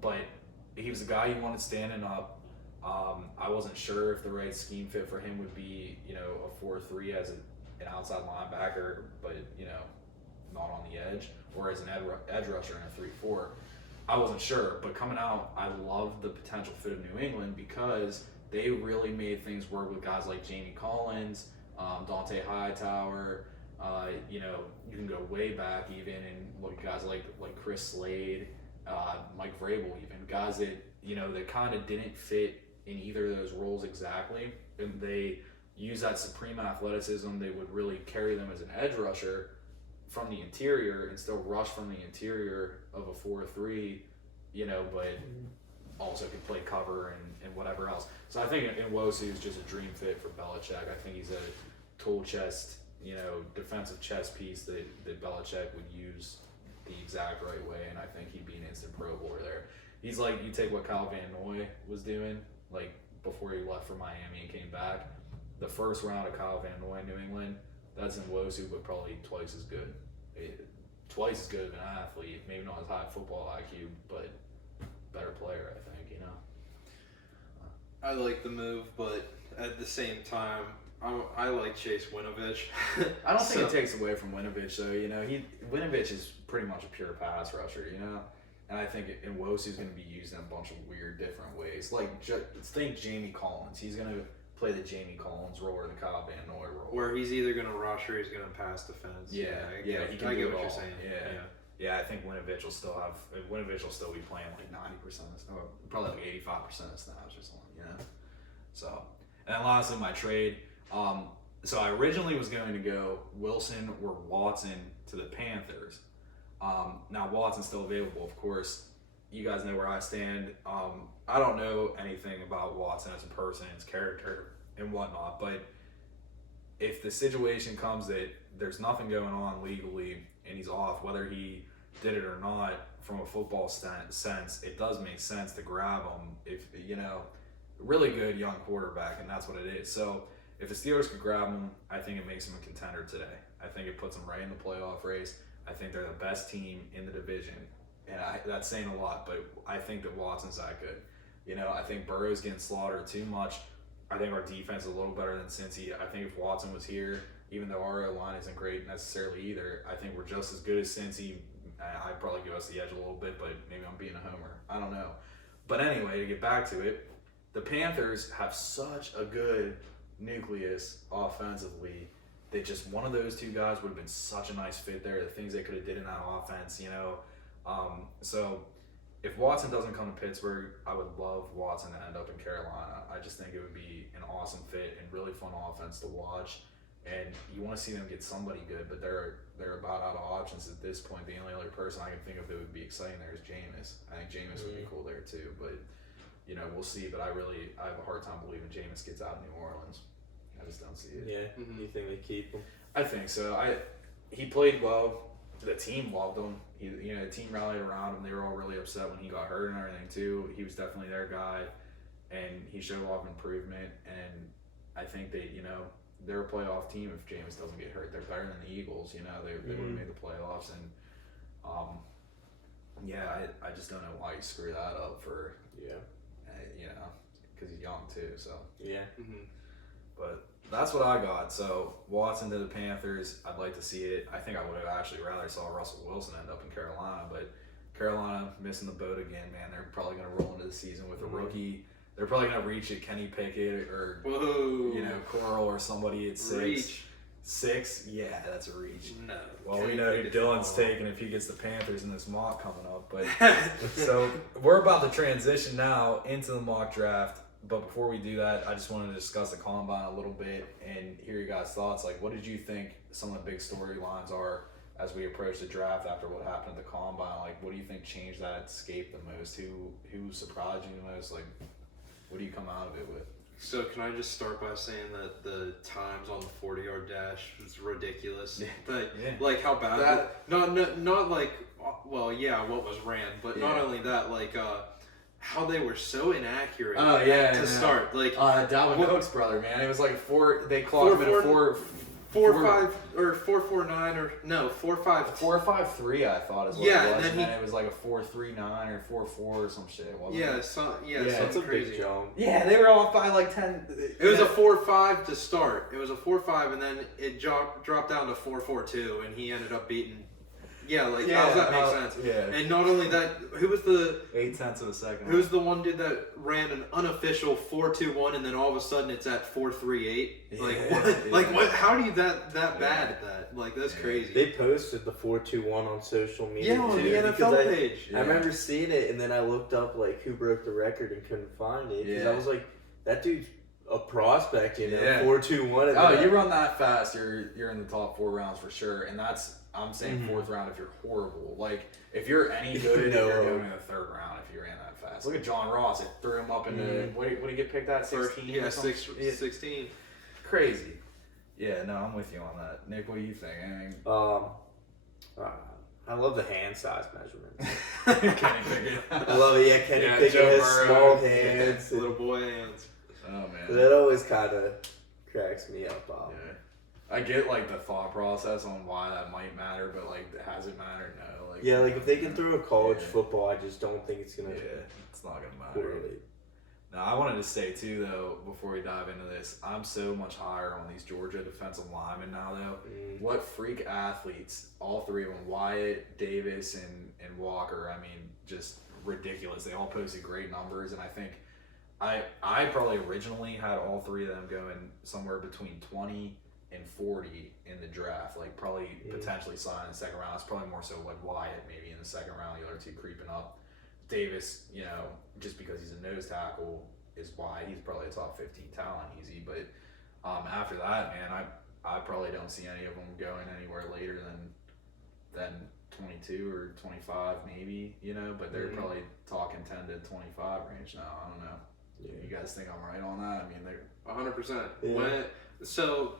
But he was a guy you wanted standing up. I wasn't sure if the right scheme fit for him would be, a 4-3 as an outside linebacker, but, not on the edge, or as an edge rusher in a 3-4. I wasn't sure, but coming out, I love the potential fit of New England because they really made things work with guys like Jamie Collins, Dante Hightower. You know, you can go way back even and look at guys like Chris Slade, Mike Vrabel, even guys that that kind of didn't fit in either of those roles exactly, and they use that supreme athleticism. They would really carry them as an edge rusher from the interior and still rush from the interior of a 4-3, but also could play cover and whatever else. So I think Nwosu is just a dream fit for Belichick. I think he's a tool chest, defensive chess piece that Belichick would use the exact right way, and I think he'd be an instant Pro Bowler there. He's like, you take what Kyle Van Noy was doing, like before he left for Miami and came back, the first round of Kyle Van Noy in New England, that's Nwosu, but probably twice as good. Twice as good of an athlete, maybe not as high football IQ, but better player, I think, I like the move, but at the same time, I like Chase Winovich. I don't think it takes away from Winovich, though. Winovich is pretty much a pure pass rusher, and I think Nwosu's going to be used in a bunch of weird, different ways. Like, think Jamie Collins. He's going to play the Jamie Collins role or the Kyle Van Noy role. Where he's either going to rush or he's going to pass defense. He can I do get it what all. you're saying. Yeah, I think Winovich will still be playing like 90% or probably like 85% of snaps or something, So, and then lastly, my trade. So I originally was going to go Wilson or Watson to the Panthers. Now Watson's still available, of course. You guys know where I stand. I don't know anything about Watson as a person, his character, and whatnot, but if the situation comes that there's nothing going on legally and he's off, whether he did it or not, from a football sense, it does make sense to grab him if, really good young quarterback, and that's what it is. So if the Steelers could grab him, I think it makes him a contender today. I think it puts them right in the playoff race. I think they're the best team in the division, and that's saying a lot, but I think that Watson's that good. I think Burrow's getting slaughtered too much. I think our defense is a little better than Cincy. I think if Watson was here, even though our line isn't great necessarily either, I think we're just as good as Cincy. I'd probably give us the edge a little bit, but maybe I'm being a homer. I don't know. But anyway, to get back to it, the Panthers have such a good nucleus offensively that just one of those two guys would have been such a nice fit there. The things they could have did in that offense, So if Watson doesn't come to Pittsburgh, I would love Watson to end up in Carolina. I just think it would be an awesome fit and really fun offense to watch. And you want to see them get somebody good, but they're about out of options at this point. The only other person I can think of that would be exciting there is Jameis. I think Jameis would be cool there too, but we'll see. But I have a hard time believing Jameis gets out of New Orleans. I just don't see it. Yeah, you think they keep him? I think so. He played well. The team loved him. The team rallied around him. They were all really upset when he got hurt and everything too. He was definitely their guy, and he showed a lot of improvement. And I think that they're a playoff team if Jameis doesn't get hurt. They're better than the Eagles. They would have made the playoffs, and I just don't know why you screw that up for because he's young too. So but that's what I got. So Watson to the Panthers, I'd like to see it. I think I would have actually rather saw Russell Wilson end up in Carolina, but Carolina missing the boat again, man. They're probably going to roll into the season with a rookie. They're probably going to reach at Kenny Pickett or Coral or somebody at 6. Reach. 6? Yeah, that's a reach. No. Well, we know who Dylan's taking if he gets the Panthers in this mock coming up. But so we're about to transition now into the mock draft. But before we do that, I just wanted to discuss the Combine a little bit and hear your guys' thoughts. Like, what did you think some of the big storylines are as we approach the draft after what happened at the Combine? Like, what do you think changed that escape the most? Who surprised you the most? Like, what do you come out of it with? So can I just start by saying that the times on the 40-yard dash was ridiculous? Like how bad that not like what was ran, but not only that, like how they were so inaccurate. To start, like Dalvin Cook's brother, man. It was like 4. They clocked him at 4.5 or 4.49 or no 4.5. 4.53 I thought is what it was, and then it was like a 4.39 or 4.4 or some shit. Wasn't it? Something crazy. Big jump. Yeah, they were off by like 10. It was a 4.5 to start. It was a 4.5, and then it dropped down to 4.42, and he ended up beating Yeah, like how does that make sense? Yeah. And not only that, who was the 0.8 of a second. Who's the one dude that ran an unofficial 4.21 and then all of a sudden it's at 4.38? Like what? Yeah. Like what? How do you that bad at that? Like that's crazy. They posted the 4.21 on social media. Yeah, on too, the NFL page. I remember seeing it, and then I looked up like who broke the record and couldn't find it because Yeah. I was like, that dude's a prospect, you know, Yeah. 4.21. Oh, you run that fast, you're in the top 4 rounds for sure, and I'm saying Mhm. 4th round if you're horrible. Like if you're any good, No. you're going in the 3rd round if you ran that fast. Look at John Ross; it threw him up into what did he get picked at 16? Yeah, or something? 16. Crazy. Yeah, no, I'm with you on that. Nick, what do you think? Anything? I love the hand size measurements. Kenny Pickett. I love it. Yeah, Kenny Yeah, Pickett Joe has Burrow. small hands. Little boy hands. Oh man. That always kind of cracks me up. Yeah. I get like the thought process on why that might matter, but like, has it mattered? No. Like, Yeah, like if they can throw a college Yeah. football, I just don't think it's gonna it's not gonna matter. correlate. Now, I wanted to say too, though, before we dive into this, I'm so much higher on these Georgia defensive linemen now, though. What freak athletes, all 3 of them, Wyatt, Davis, and Walker. I mean, just ridiculous. They all posted great numbers, and I think I probably originally had all 3 of them going somewhere between 20 and 40 in the draft, like probably potentially sign in the 2nd round. It's probably more so like Wyatt maybe in the 2nd round, the other 2 creeping up. Davis, you know, just because he's a nose tackle is why he's probably a top 15 talent easy. But after that, man, I probably don't see any of them going anywhere later than 22 or 25 maybe, you know, but they're probably talking 10 to 25 range now. I don't know. Yeah. You guys think I'm right on that? I mean, they're 100%. Yeah. So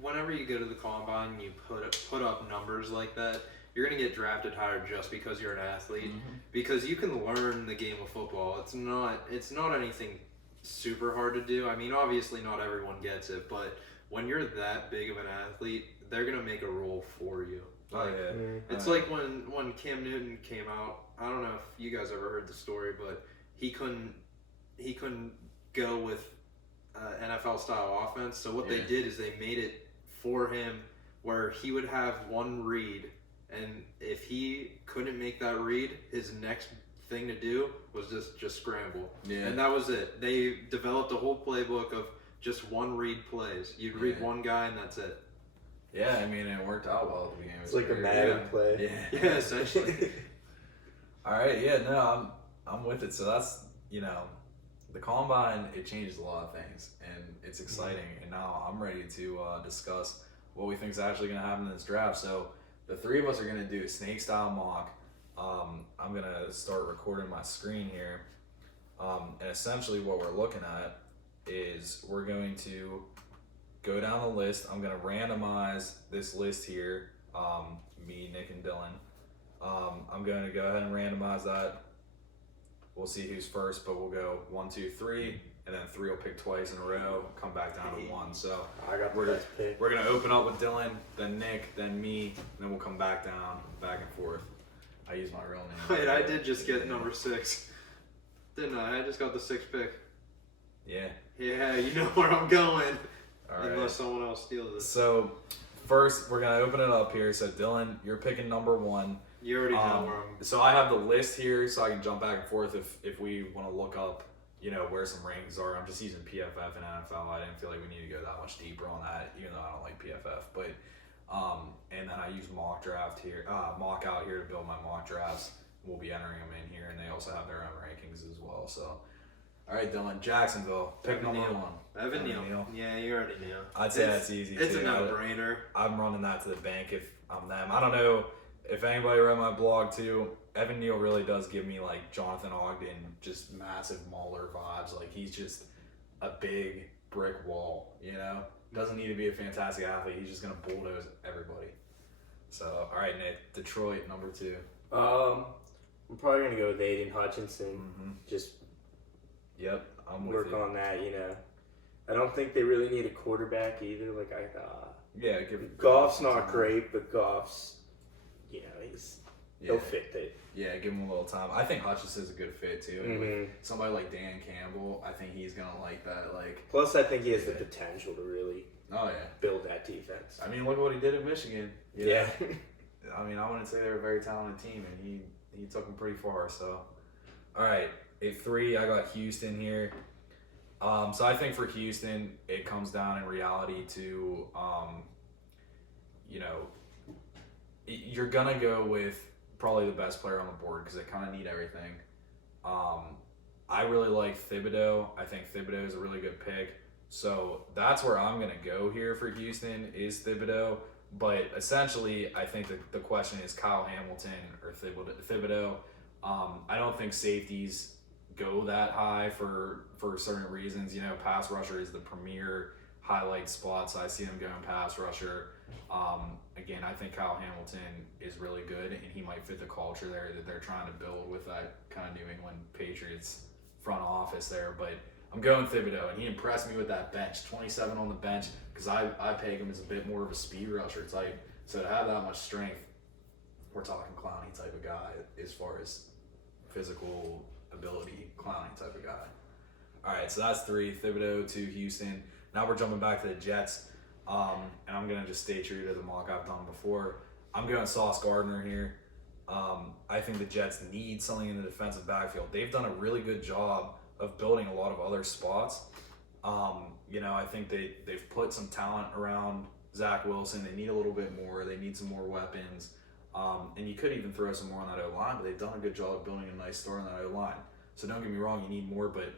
whenever you go to the combine and you put up numbers like that, you're going to get drafted higher just because you're an athlete. Because you can learn the game of football. It's not anything super hard to do. I mean, obviously not everyone gets it, but when you're that big of an athlete, they're going to make a rule for you. Like, it's like when Cam Newton came out. I don't know if you guys ever heard the story, but he couldn't go with NFL style offense. So what they did is they made it for him where he would have one read, and if he couldn't make that read, his next thing to do was just scramble. Yeah. And that was it. They developed a whole playbook of just one read plays. You'd read one guy and that's it. Yeah, I mean, it worked out well at the beginning. It's like a Madden play. Yeah, essentially. All right, yeah, no, I'm with it. So that's, you know, the combine, it changes a lot of things, and it's exciting. And now I'm ready to discuss what we think is actually going to happen in this draft. So the 3 of us are going to do a snake style mock. I'm going to start recording my screen here. And essentially what we're looking at is we're going to go down the list. I'm going to randomize this list here, me, Nick, and Dylan. I'm going to go ahead and randomize that. We'll see who's first, but we'll go 1, 2, 3, and then 3 will pick twice in a row, come back down to 1. So I got the best pick. we're going to open up with Dylan, then Nick, then me, and then we'll come back down, back and forth. I use my real name. Wait, I did just get number 6. Didn't I? I just got the 6th pick. Yeah. Yeah, you know where I'm going. All right. Unless someone else steals it. So first, we're going to open it up here. So Dylan, you're picking number 1. You already know where I'm. So I have the list here, so I can jump back and forth if we want to look up, you know, where some rankings are. I'm just using PFF and NFL. I didn't feel like we need to go that much deeper on that, even though I don't like PFF. But and then I use mock draft here, mock out here to build my mock drafts. We'll be entering them in here, and they also have their own rankings as well. So, all right, Dylan, Jacksonville, pick Evan number Neal. 1. Evan Neal. Yeah, you already knew. I'd say that's easy. It's too. a no-brainer. I'm running that to the bank if I'm them. I don't know if anybody read my blog too. Evan Neal really does give me like Jonathan Ogden, just massive mauler vibes. Like he's just a big brick wall, you know? Doesn't need to be a fantastic athlete. He's just going to bulldoze everybody. So, all right, Nick, Detroit, number 2. I'm probably going to go with Aiden Hutchinson. Just Yep, I'm with work you. on that, you know. I don't think they really need a quarterback either. Like Yeah, Goff's not great, but Goff's, you know, he'll fit it. Yeah, give him a little time. I think Hutchinson's a good fit too. And with somebody like Dan Campbell, I think he's gonna like that. Like, plus, I think he has the potential to really oh yeah, build that defense. I mean, look what he did at Michigan. you know? Yeah. I mean, I wouldn't say they're a very talented team, and he took them pretty far. So, all right, at 3, I got Houston here. So I think for Houston, it comes down in reality to, you're gonna go with probably the best player on the board because they kind of need everything. I really like Thibodeau. I think Thibodeau is a really good pick. So that's where I'm going to go here for Houston is Thibodeau. But essentially, I think the question is Kyle Hamilton or Thibodeau. I don't think safeties go that high for certain reasons. Pass rusher is the premier highlight spot, so I see them going pass rusher. Again, I think Kyle Hamilton is really good, and he might fit the culture there that they're trying to build with that kind of New England Patriots front office there. But I'm going Thibodeau, and he impressed me with that bench, 27 on the bench, because I peg him as a bit more of a speed rusher type. So to have that much strength, we're talking Clowney type of guy as far as physical ability, Clowney type of guy. All right, so that's 3, Thibodeau to Houston. Now we're jumping back to the Jets, and I'm going to just stay true to the mock I've done before. I'm going Sauce Gardner here. I think the Jets need something in the defensive backfield. They've done a really good job of building a lot of other spots. I think they've put some talent around Zach Wilson. They need a little bit more. They need some more weapons. And you could even throw some more on that O-line, but they've done a good job of building a nice story on that O-line. So don't get me wrong, you need more, but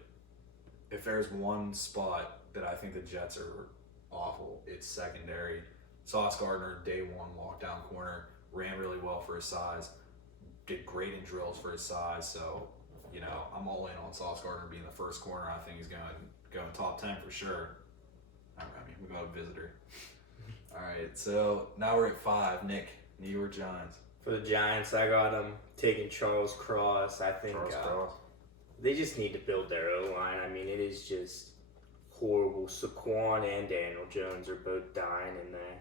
if there's one spot that I think the Jets are awful, it's secondary. Sauce Gardner, day 1, lockdown corner, ran really well for his size, did great in drills for his size. So, I'm all in on Sauce Gardner being the first corner. I think he's going top 10 for sure. I mean, we got a visitor. All right, so now we're at 5. Nick, New York Giants. For the Giants, I got them taking Charles Cross. I think they just need to build their O-line. I mean, it is just horrible. Saquon and Daniel Jones are both dying in there.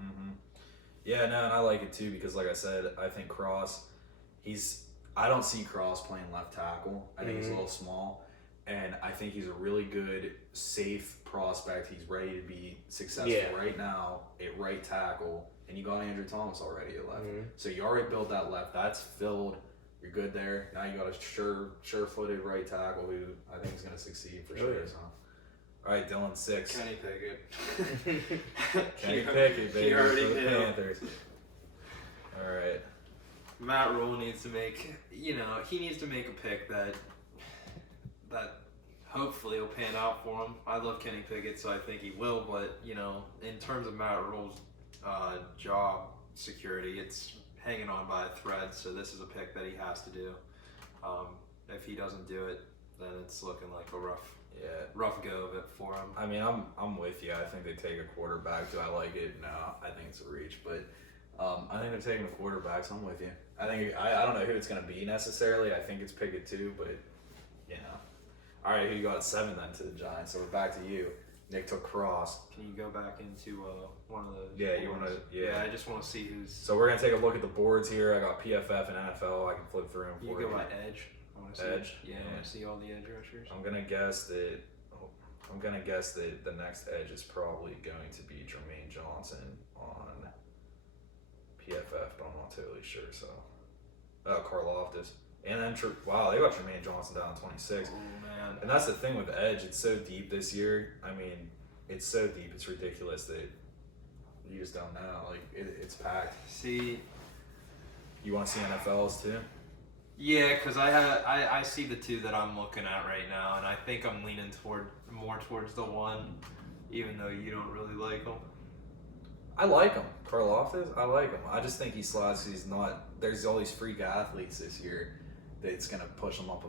Mm-hmm. Yeah, no, and I like it too because, like I said, I think Cross, I don't see Cross playing left tackle. I think he's a little small, and I think he's a really good, safe prospect. He's ready to be successful right now at right tackle, and you got Andrew Thomas already at left. So you already built that left. That's filled. You're good there. Now you got a sure-footed right tackle who I think is going to succeed for sure. So. All right, Dylan, 6. Kenny Pickett. Kenny Pickett, baby, he already for the knew. Panthers. All right. Matt Rule needs to make, he needs to make a pick that hopefully will pan out for him. I love Kenny Pickett, so I think he will. But in terms of Matt Rule's job security, it's hanging on by a thread. So this is a pick that he has to do. If he doesn't do it, then it's looking like a rough go of it for him. I mean, I'm with you. I think they take a quarterback. Do I like it? No, I think it's a reach, but I think they're taking a quarterback, so I'm with you. I don't know who it's going to be necessarily. I think it's Pickett too, but All right, who you got at 7 then to the Giants? So we're back to you. Nick took Cross. Can you go back into one of those? Yeah, boards? you want to? Yeah, I just want to see who's. So we're gonna take a look at the boards here. I got PFF and NFL. I can flip through them You for go you. by edge. I want to see. Edge? Yeah, I want to see all the edge rushers. I'm gonna guess that the next edge is probably going to be Jermaine Johnson on PFF, but I'm not totally sure. So, Karlaftis. And then, wow, they got Jermaine Johnson down to 26. Oh, man. And that's the thing with Edge. It's so deep this year. I mean, it's so deep. It's ridiculous that you just don't know. Like, it's packed. See. You want to see NFLs too? Yeah, because I see the 2 that I'm looking at right now, and I think I'm leaning more towards the 1, even though you don't really like him. I like him. Karlaftis, I like him. I just think he slides. He's not. There's all these freak athletes this year that's gonna push him up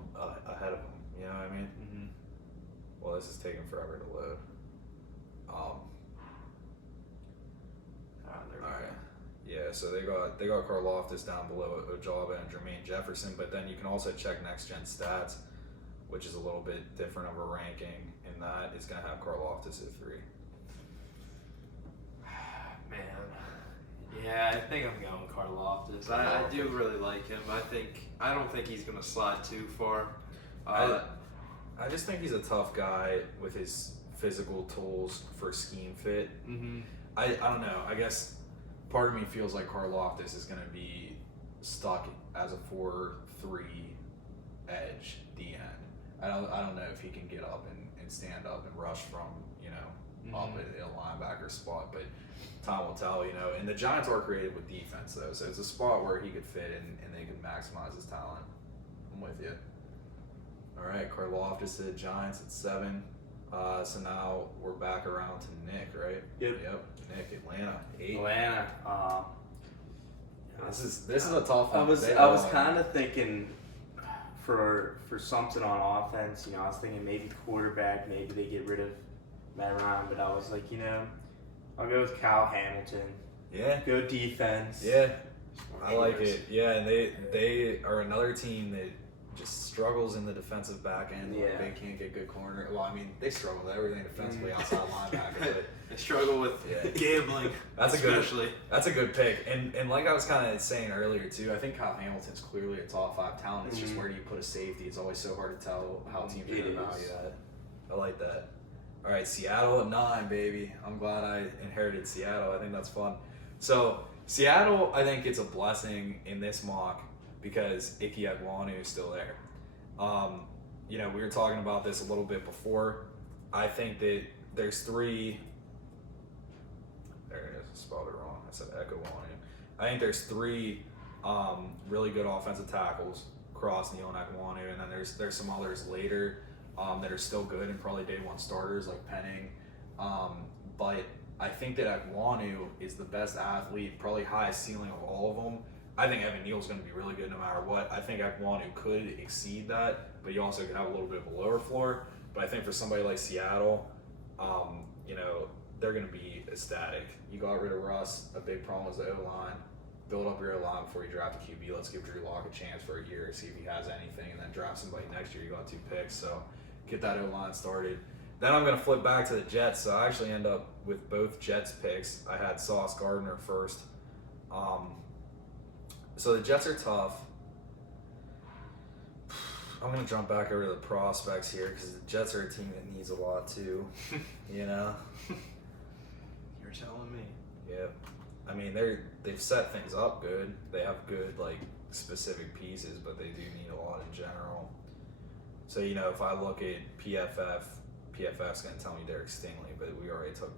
ahead of him. You know what I mean? Mm-hmm. Well, this is taking forever to load. All right. Yeah, so they got Karlaftis down below Ojaba and Jermaine Jefferson, but then you can also check Next Gen Stats, which is a little bit different of a ranking, in that it's gonna have Karlaftis at 3. Man. Yeah, I think I'm going Karlaftis. I do really like him. I don't think he's gonna slide too far. I just think he's a tough guy with his physical tools for scheme fit. Mm-hmm. I don't know. I guess part of me feels like Karlaftis is going to be stuck as a 4-3 edge D end. I don't know if he can get up and stand up and rush from, up at a linebacker spot, but time will tell, And the Giants are creative with defense, though, so it's a spot where he could fit and they could maximize his talent. I'm with you. All right, Karlaftis to the Giants at 7. So now we're back around to Nick, right? Yep. Nick, Atlanta, 8. Atlanta. This is a tough one. I was kind of thinking for something on offense. I was thinking maybe quarterback. Maybe they get rid of Matt Ryan, but I was like, I'll go with Kyle Hamilton. Yeah. Go defense. Yeah. I like it. Yeah, and they are another team that just struggles in the defensive back end. Yeah. Like they can't get good corner. Well, I mean, they struggle with everything defensively outside linebacker. But They struggle with gambling. That's especially. That's a good pick. And like I was kind of saying earlier too, I think Kyle Hamilton's clearly a top 5 talent. It's just where do you put a safety? It's always so hard to tell how teams are going to value that. I like that. All right, Seattle at 9, baby. I'm glad I inherited Seattle. I think that's fun. So Seattle, I think it's a blessing in this mock because Ike Ekwonu is still there. We were talking about this a little bit before. I think that there's 3. There it is. I spelled it wrong. I said Ekwonu. I think there's 3 really good offensive tackles, Cross, Neal, and Ekwonu, and then there's some others later that are still good and probably day 1 starters like Penning. But I think that Ekwonu is the best athlete, probably highest ceiling of all of them. I think Evan Neal's going to be really good no matter what. I think Ekwonu could exceed that, but he also could have a little bit of a lower floor. But I think for somebody like Seattle, they're going to be ecstatic. You got rid of Russ. A big problem was the O-line. Build up your O-line before you draft a QB. Let's give Drew Lock a chance for a year, see if he has anything, and then draft somebody next year. You got 2 picks, so get that O-line started. Then I'm going to flip back to the Jets, so I actually end up with both Jets picks. I had Sauce Gardner first. So the Jets are tough. I'm going to jump back over to the prospects here because the Jets are a team that needs a lot too, You're telling me. Yeah. I mean, they've set things up good. They have good, specific pieces, but they do need a lot in general. So, if I look at PFF's going to tell me Derek Stingley, but we already took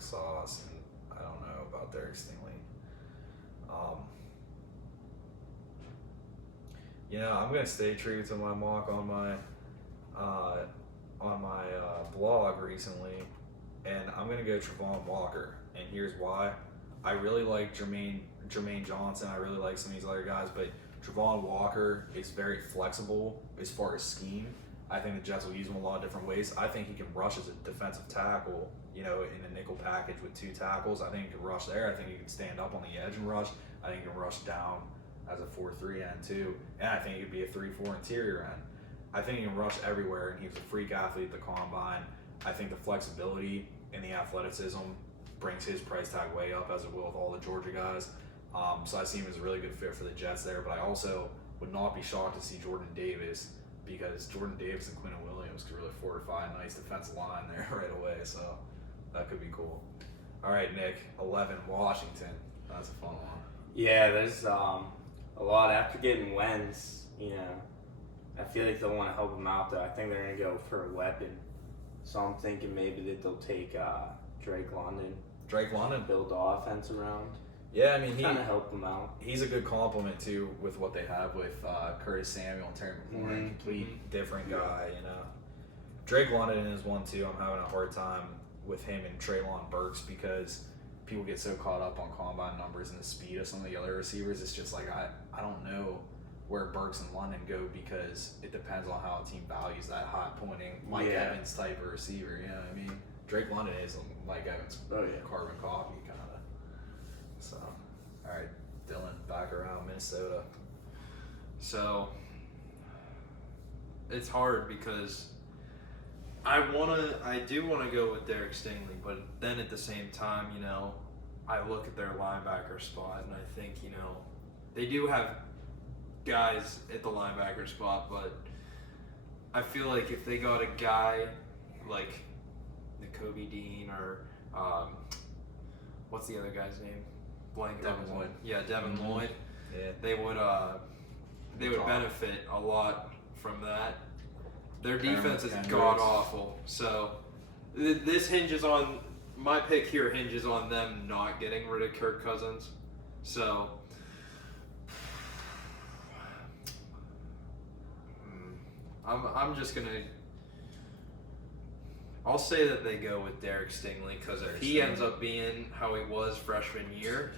Sauce, and I don't know about Derek Stingley. I'm going to stay true to my mock on my blog recently, and I'm going to go Travon Walker, and here's why. I really like Jermaine Johnson. I really like some of these other guys, but Travon Walker is very flexible as far as scheme. I think the Jets will use him a lot of different ways. I think he can rush as a defensive tackle, in a nickel package with 2 tackles. I think he can rush there. I think he can stand up on the edge and rush. I think he can rush down as a 4-3 end too. And I think he could be a 3-4 interior end. I think he can rush everywhere, and he's a freak athlete at the combine. I think the flexibility and the athleticism brings his price tag way up, as it will with all the Georgia guys. So I see him as a really good fit for the Jets there, but I also would not be shocked to see Jordan Davis, because Jordan Davis and Quinton Williams could really fortify a nice defensive line there right away, so that could be cool. All right, Nick, 11, Washington. That's a fun one. Yeah, there's a lot after getting Wentz. I feel like they'll want to help him out, though. I think they're going to go for a weapon. So I'm thinking maybe that they'll take Drake London. Drake London? Build the offense around. Yeah, I mean, kind of help them out. He's a good compliment, too, with what they have with Curtis Samuel and Terry McLaurin. Complete different guy, Drake London is one, too. I'm having a hard time with him and Treylon Burks because people get so caught up on combine numbers and the speed of some of the other receivers. It's just like, I don't know where Burks and London go because it depends on how a team values that high pointing Mike Evans type of receiver. You know what I mean? Drake London is a Mike Evans carbon copy kind of. So, all right, Dylan, back around Minnesota. So it's hard because I do want to go with Derek Stingley, but then at the same time, I look at their linebacker spot and I think, they do have guys at the linebacker spot, but I feel like if they got a guy like Nakobe Dean or what's the other guy's name? blanking Devin on his Lloyd. name. Yeah, Devin Mhm. Lloyd. Yeah. They would benefit a lot from that. Their defense is Kendricks. god awful. So this hinges on my pick here hinges on them not getting rid of Kirk Cousins. So I'm just gonna. I'll say that they go with Derek Stingley because if he ends up being how he was freshman year,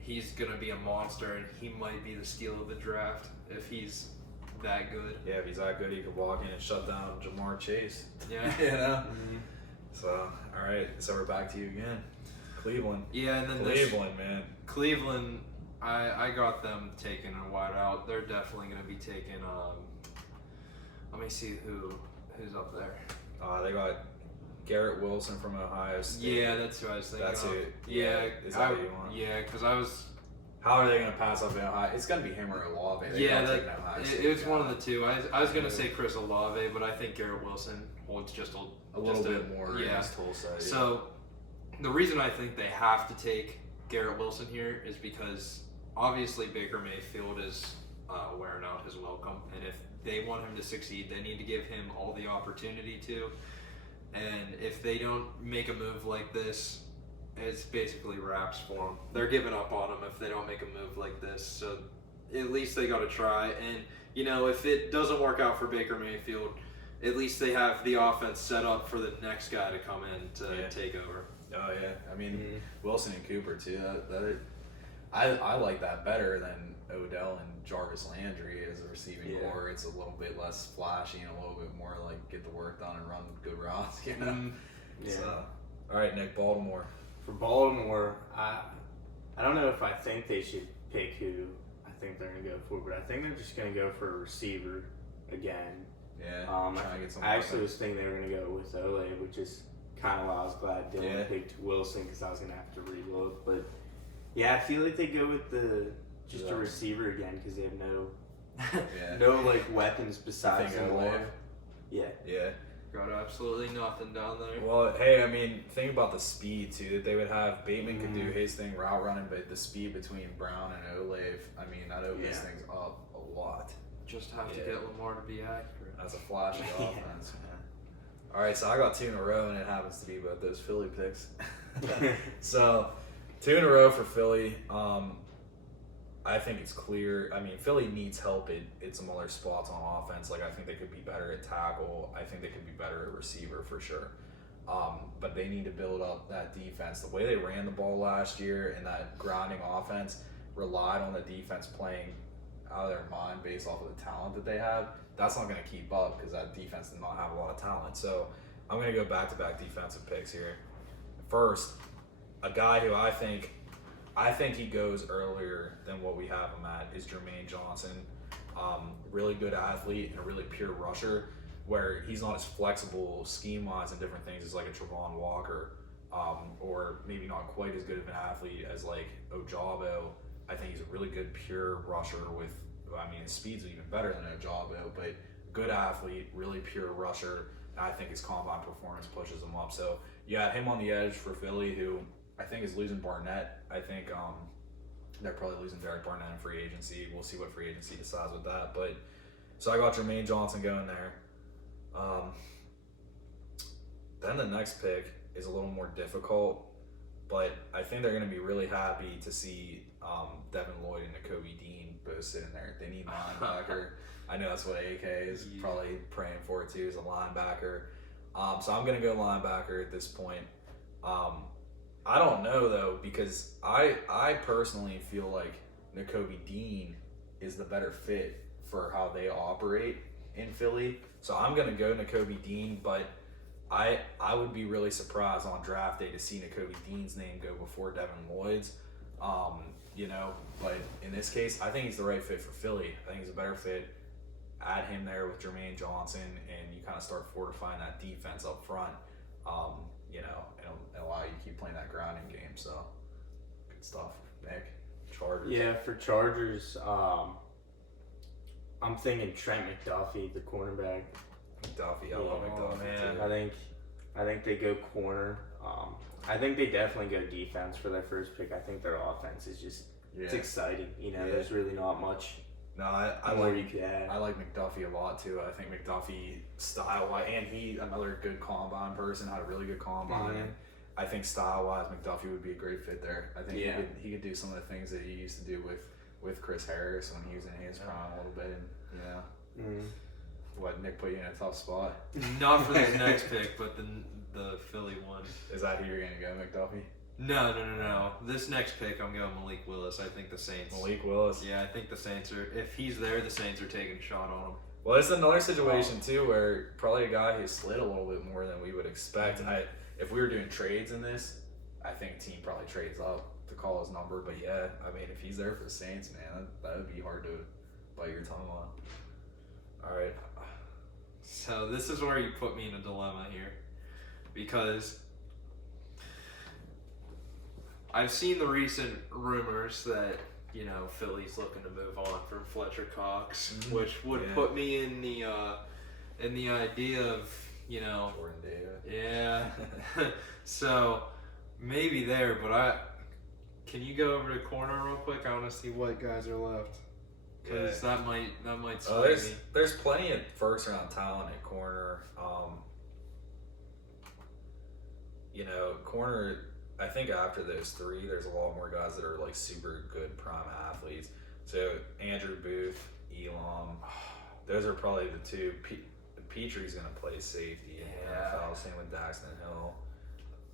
he's gonna be a monster and he might be the steal of the draft if he's that good. Yeah, if he's that good, he could walk in and shut down Jamar Chase. Yeah. You know? Mhm. So, all right. So we're back to you again. Cleveland. Yeah, and then Cleveland, man. Cleveland, I got them taking a wide out. They're definitely going to be taking. Let me see who's up there. They got Garrett Wilson from Ohio State. Yeah, that's who I was thinking. That's of. it. Yeah, Is that what you want? Yeah, because I was. How are they going to pass up Ohio? It's going to be him or Olave. They Yeah, don't take an Ohio State it was guy. one of the two. I was going to say Chris Olave, but I think Garrett Wilson holds just a little bit more. Yeah. In his tool set. Yeah. So the reason I think they have to take Garrett Wilson here is because obviously Baker Mayfield is wearing out his welcome, and if they want him to succeed, they need to give him all the opportunity to. And if they don't make a move like this, it's basically wraps for them. They're giving up on him if they don't make a move like this. So at least they got to try. And if it doesn't work out for Baker Mayfield, at least they have the offense set up for the next guy to come in to take over. Oh yeah, I mean Wilson and Cooper too. I like that better than Odell and Jarvis Landry as a receiving core. It's a little bit less flashy and a little bit more like get the work done and run good routes. You know. Yeah. So, all right, Nick, Baltimore. For Baltimore, I don't know if I think they should pick who I think they're going to go for, but I think they're just going to go for a receiver again. Yeah. Trying to get some. I actually was thinking they were going to go with Ole, which is kind of why I was glad Dylan picked Wilson because I was going to have to reload. But yeah, I feel like they go with a receiver again because they have no weapons besides Ole. Yeah. Yeah. Got absolutely nothing down there. Well, hey, I mean, think about the speed too that they would have. Bateman could do his thing, route running, but the speed between Brown and Olave, I mean, that opens things up a lot. Just have to get Lamar to be accurate. That's a flashy offense, man. All right, so I got 2 in a row, and it happens to be both those Philly picks. So, 2 in a row for Philly. I think it's clear. I mean, Philly needs help at some other spots on offense. Like, I think they could be better at tackle. I think they could be better at receiver for sure. But they need to build up that defense. The way they ran the ball last year and that grounding offense relied on the defense playing out of their mind based off of the talent that they have. That's not going to keep up because that defense did not have a lot of talent. So I'm going to go back-to-back defensive picks here. First, a guy who I think he goes earlier than what we have him at is Jermaine Johnson. Really good athlete and a really pure rusher where he's not as flexible scheme-wise and different things as like a Travon Walker or maybe not quite as good of an athlete as like Ojabo. I think he's a really good pure rusher with, I mean, his speed's even better than Ojabo, but good athlete, really pure rusher. I think his combine performance pushes him up. So you had him on the edge for Philly, who I think is losing Barnett. I think they're probably losing Derek Barnett in free agency. We'll see what free agency decides with that. But so I got Jermaine Johnson going there. Then the next pick is a little more difficult, but I think they're going to be really happy to see Devin Lloyd and Nakobe Dean both sitting there. They need linebacker. I know that's what AK is probably praying for too, is a linebacker. So I'm going to go linebacker at this point. I don't know though, because I personally feel like Nakobe Dean is the better fit for how they operate in Philly. So I'm going to go Nakobe Dean, but I would be really surprised on draft day to see Nakobe Dean's name go before Devin Lloyd's. But in this case, I think he's the right fit for Philly. I think he's a better fit. Add him there with Jermaine Johnson, and you kind of start fortifying that defense up front. And allow you to keep playing that grounding game. So, good stuff. Nick, Chargers. Yeah, for Chargers, I'm thinking Trent McDuffie, the cornerback. McDuffie, I love McDuffie too. I think they go corner. I think they definitely go defense for their first pick. I think their offense is just it's exciting. There's really not much. No, I more like you could add. I like McDuffie a lot too. I think McDuffie style wise, and he another good combine person, had a really good combine. And I think style wise, McDuffie would be a great fit there. I think he could do some of the things that he used to do with Chris Harris when he was in his prime a little bit. And what, Nick put you in a tough spot? Not for this next pick, but the Philly one. Is that who you're gonna go, McDuffie? No. This next pick, I'm going Malik Willis. I think the Saints. Malik Willis. Yeah, I think the Saints are. If he's there, the Saints are taking a shot on him. Well, it's another situation too where probably a guy who slid a little bit more than we would expect. If we were doing trades in this, I think a team probably trades up to call his number. But yeah, I mean, if he's there for the Saints, man, that would be hard to bite your tongue on. All right. So this is where you put me in a dilemma here, because I've seen the recent rumors that Philly's looking to move on from Fletcher Cox, which would put me in the idea of Jordan Davis. Yeah. So maybe there, but can you go over to corner real quick? I want to see what guys are left, because that might sway me. There's plenty of first round talent at corner. Corner. I think after those three, there's a lot more guys that are like super good prime athletes. So Andrew Booth, Elam, those are probably the two. Petrie's gonna play safety in the NFL. Same with Daxton Hill.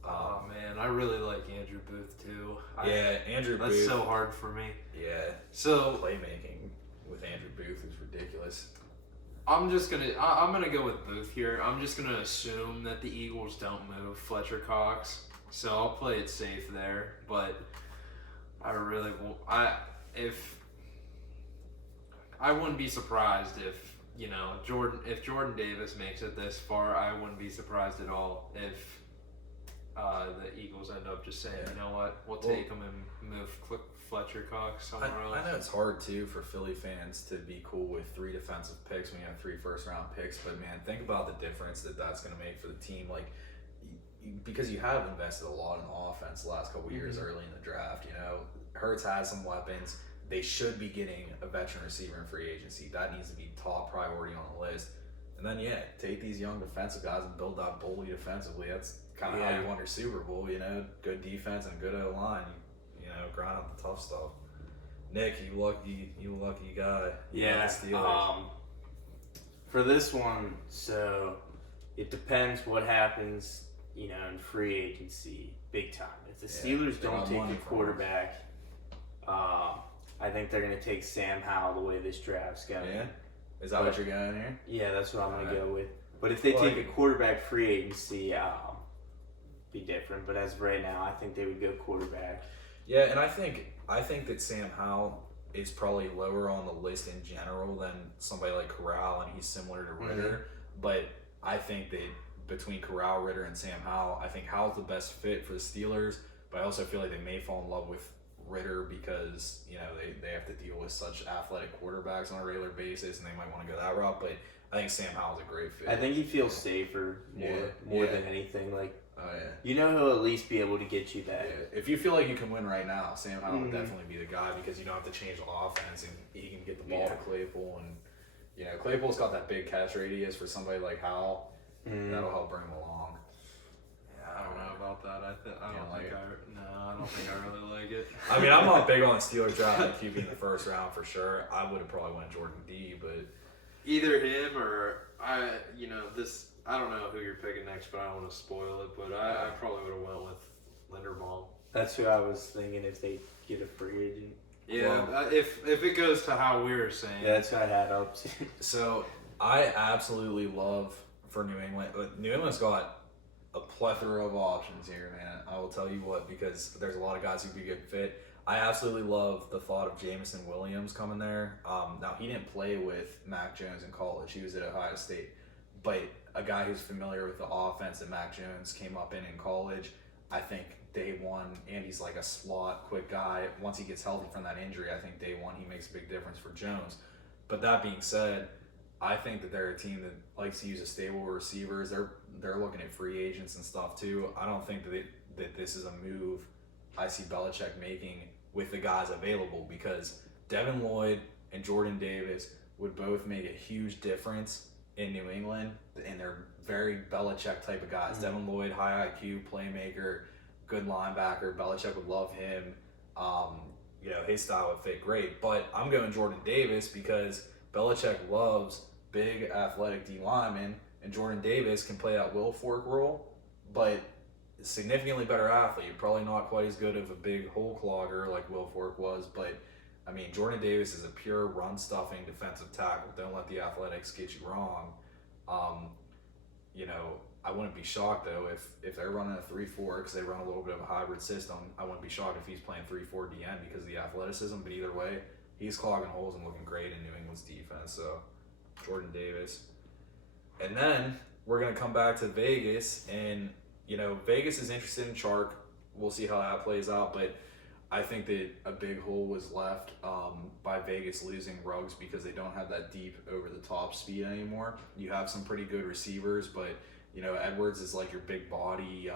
Oh man, I really like Andrew Booth too. Andrew Booth. That's so hard for me. Yeah. So playmaking with Andrew Booth is ridiculous. I'm gonna go with Booth here. I'm just gonna assume that the Eagles don't move Fletcher Cox. So I'll play it safe there, but I really won't. I wouldn't be surprised if Jordan Davis makes it this far. I wouldn't be surprised at all if the Eagles end up just saying, you know what, we'll take him and move Fletcher Cox somewhere else. I know it's hard too for Philly fans to be cool with 3 defensive picks when you have 3 first round picks, but man, think about the difference that's going to make for the team. Like, because you have invested a lot in offense the last couple years early in the draft. Hurts has some weapons. They should be getting a veteran receiver in free agency. That needs to be top priority on the list. And then take these young defensive guys and build that bully defensively. That's kind of how you won your Super Bowl. Good defense and good O line. Grind out the tough stuff. Nick, you lucky guy. For this one, so it depends what happens. In free agency, big time. If the Steelers don't take a quarterback, I think they're going to take Sam Howell the way this draft's going. Yeah? Is that what you're going here? Yeah, that's what I'm going to go with. But if they take a quarterback free agency, be different. But as of right now, I think they would go quarterback. Yeah, and I think that Sam Howell is probably lower on the list in general than somebody like Corral, and he's similar to Ritter. But I think that between Corral, Ritter, and Sam Howell, I think Howell's the best fit for the Steelers, but I also feel like they may fall in love with Ritter because they have to deal with such athletic quarterbacks on a regular basis, and they might want to go that route. But I think Sam Howell's a great fit. I think he feels safer more than anything. Like, he'll at least be able to get you that. Yeah. If you feel like you can win right now, Sam Howell would definitely be the guy, because you don't have to change the offense, and he can get the ball to Claypool, and Claypool's got that big catch radius for somebody like Howell. That'll help bring him along. Yeah, I don't know about that. I don't think I really like it. I mean, I'm not big on the Steelers draft like QB in the first round for sure. I would have probably went Jordan D, but either him or I don't know who you're picking next, but I don't want to spoil it. But I probably would have went with Linderbaum. That's who I was thinking if they get a free agent. Yeah, if it goes to how we were saying. Yeah, that's what I had up to. So I absolutely love for New England. New England's got a plethora of options here, man. I will tell you what, because there's a lot of guys who'd be a good fit. I absolutely love the thought of Jamison Williams coming there. Now, he didn't play with Mac Jones in college. He was at Ohio State. But a guy who's familiar with the offense that Mac Jones came up in college, I think day one, and he's like a slot, quick guy. Once he gets healthy from that injury, I think day one he makes a big difference for Jones. But that being said, I think that they're a team that likes to use a stable of receivers. They're looking at free agents and stuff too. I don't think that that this is a move I see Belichick making with the guys available, because Devin Lloyd and Jordan Davis would both make a huge difference in New England, and they're very Belichick type of guys. Devin Lloyd, high IQ, playmaker, good linebacker. Belichick would love him. His style would fit great. But I'm going Jordan Davis because Belichick loves big, athletic D linemen, and Jordan Davis can play that Will Fork role, but significantly better athlete. Probably not quite as good of a big hole clogger like Will Fork was, but I mean, Jordan Davis is a pure run-stuffing defensive tackle. Don't let the athletics get you wrong. I wouldn't be shocked, though, if they're running a 3-4, because they run a little bit of a hybrid system. I wouldn't be shocked if he's playing 3-4 DN because of the athleticism, but either way, he's clogging holes and looking great in New England's defense. So, Jordan Davis. And then we're going to come back to Vegas, and, Vegas is interested in Chark. We'll see how that plays out, but I think that a big hole was left by Vegas losing Ruggs because they don't have that deep over-the-top speed anymore. You have some pretty good receivers, but, Edwards is like your big body,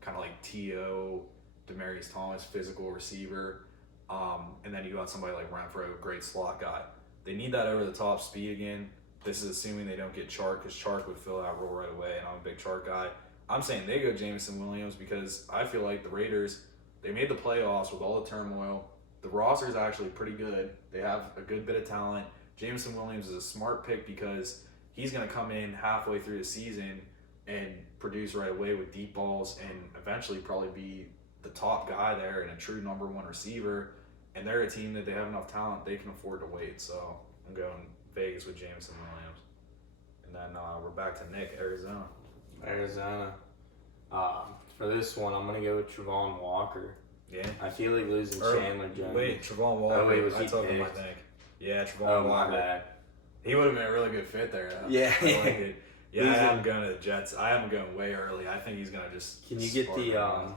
kind of like T.O., Demaryius Thomas, physical receiver. And then you got somebody like Renfro, great slot guy. They need that over-the-top speed again. This is assuming they don't get Chark, because Chark would fill that role right away, and I'm a big Chark guy. I'm saying they go Jameson Williams because I feel like the Raiders, they made the playoffs with all the turmoil. The roster is actually pretty good. They have a good bit of talent. Jameson Williams is a smart pick because he's going to come in halfway through the season and produce right away with deep balls and eventually probably be the top guy there and a true number one receiver. And they're a team that they have enough talent, they can afford to wait. So I'm going Vegas with Jameson Williams. And then we're back to Nick, Arizona. For this one, I'm going to go with Travon Walker. Yeah. I feel like losing Chandler Jones. Wait, Travon Walker. Oh, wait, was I he took him, I picked? think. Yeah, Travon Oh, Walker. my bad. He would have been a really good fit there, though. Yeah. I like it. Yeah, I Losing- have him going to the Jets. I have him going way early. I think he's going to just... Can you get spark the them.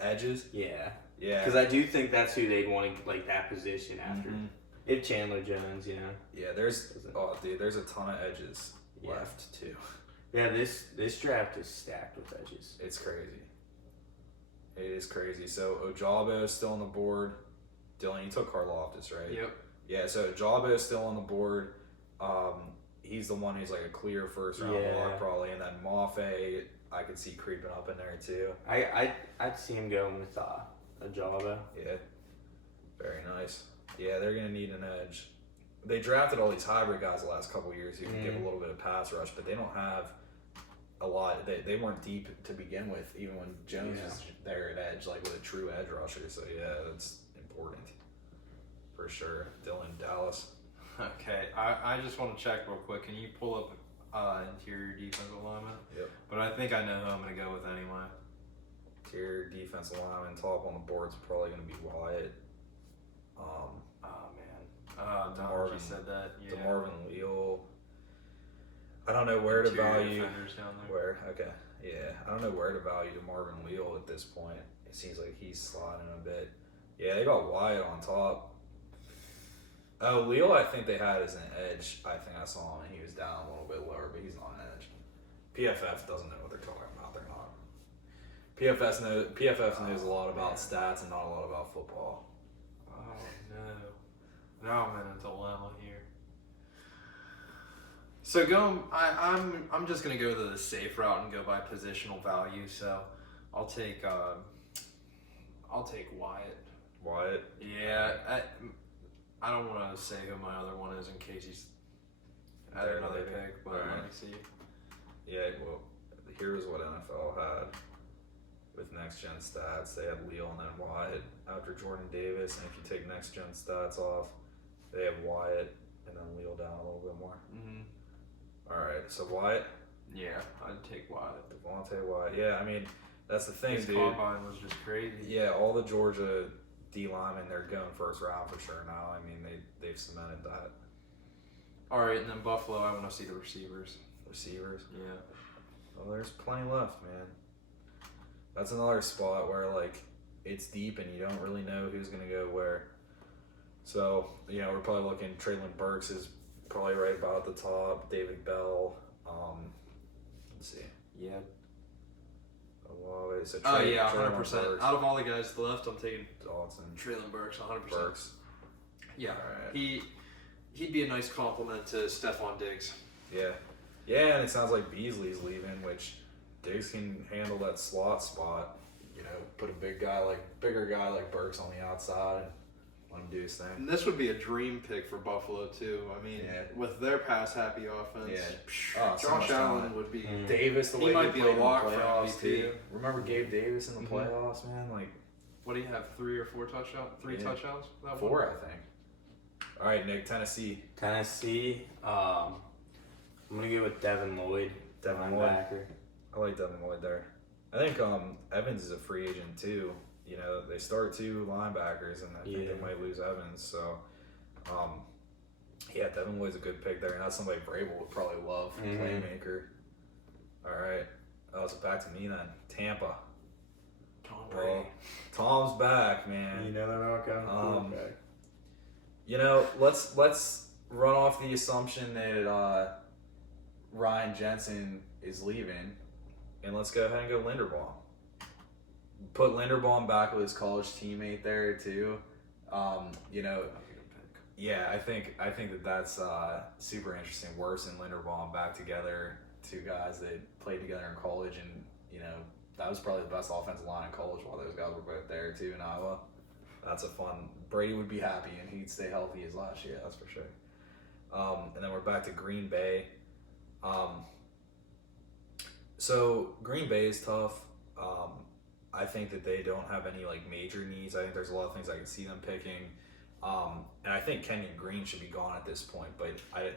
Edges? Yeah. Yeah. Because I do think that's who they'd want to, like, that position after. Mhm. If Chandler Jones, Yeah, there's a ton of edges Yeah. left, too. Yeah, this draft is stacked with edges. It's crazy. It is crazy. So, Ojabo is still on the board. Dylan, you took Karlaftis, right? Yep. Yeah, so Ojabo is still on the board. He's the one who's like a clear first round block probably, and then Mafe I could see creeping up in there too. I'd see him going with Ojabo. Yeah, very nice. Yeah, they're gonna need an edge. They drafted all these hybrid guys the last couple of years who can give a little bit of pass rush, but they don't have a lot. They weren't deep to begin with, even when Jones was there at edge, like with a true edge rusher. So yeah, that's important for sure. Dylan, Dallas. Okay, I just want to check real quick. Can you pull up interior defensive lineman? Yep. But I think I know who I'm going to go with anyway. Tier defensive lineman, top on the board's probably going to be Wyatt. Oh, man. DeMarvin, You said that. Yeah. DeMarvin Leal. I don't know where to Interior value. defenders down there. Okay. Yeah, I don't know where to value DeMarvin Leal at this point. It seems like he's sliding a bit. Yeah, they got Wyatt on top. Oh, Leal, I think they had as an edge. I think I saw him and he was down a little bit lower, but he's not an edge. PFF doesn't know what they're talking about. They're not. PFF knows a lot about stats and not a lot about football. Oh, no. Now I'm in a dilemma here. So I'm just going to go the safe route and go by positional value. So I'll take Wyatt. Wyatt? Yeah, I don't want to say who my other one is in case he's at There, another maybe. pick, but Alright. let me see. Yeah, well, here's what NFL had with next gen stats. They had Leal and then Wyatt after Jordan Davis, and if you take next gen stats off, they have Wyatt and then Leal down a little bit more. Mm-hmm. All right, so Wyatt, Yeah, I'd take Wyatt. Devontae Wyatt. Yeah, I mean that's the thing, His dude. combine was just crazy. Yeah, all the Georgia D linemen, they're going first round for sure now. I mean they've cemented that. All right, and then Buffalo, I want to see the receivers. Receivers. Yeah. Well, there's plenty left, man. That's another spot where like it's deep and you don't really know who's gonna go where. So we're probably looking. Traylon Burks is probably right about at the top. David Bell. Let's see. Yeah. Olave. So Oh yeah, Treylon 100%. Burks, Out of all the guys left, I'm taking Dotson, Treylon Burks, 100%. Burks. Yeah, All right. he'd be a nice compliment to Stephon Diggs. Yeah. Yeah, and it sounds like Beasley's leaving, which Diggs can handle that slot spot. You know, put a bigger guy like Burks on the outside and let him do his thing. And this would be a dream pick for Buffalo too. I mean, Yeah. with their pass-happy offense, Yeah. Oh, so Josh much Allen talent. would be. Davis, the He way might he be a played in the lock for playoffs MVP. too. Remember Gabe Davis in the Mhm. playoffs, man? Like What do you have? 3 or 4 touchdowns? 3 Yeah. touchdowns? That 4, I think. All right, Nick, Tennessee. Tennessee. I'm gonna go with Devin Lloyd. Devin Lloyd. linebacker. I like Devin Lloyd there. I think Evans is a free agent too. You know, they start 2 linebackers, and I think they might lose Evans. So, yeah, Devin Lloyd's a good pick there, and that's somebody Vrabel would probably love, playmaker. All right, so back to me then. Tampa. Tom Well, Brady. Tom's back, man. You know they're not going quarterback. You know, let's run off the assumption that Ryan Jensen is leaving, and let's go ahead and go Linderbaum. Put Linderbaum back with his college teammate there too. You know, yeah, I think that's super interesting. Worse and Linderbaum back together, 2 guys that played together in college, and you know that was probably the best offensive line in college while those guys were both there too in Iowa. That's a fun. Brady would be happy, and he'd stay healthy as last year. That's for sure. And then we're back to Green Bay. So Green Bay is tough. I think that they don't have any like major needs. I think there's a lot of things I can see them picking. And I think Kenyon Green should be gone at this point, but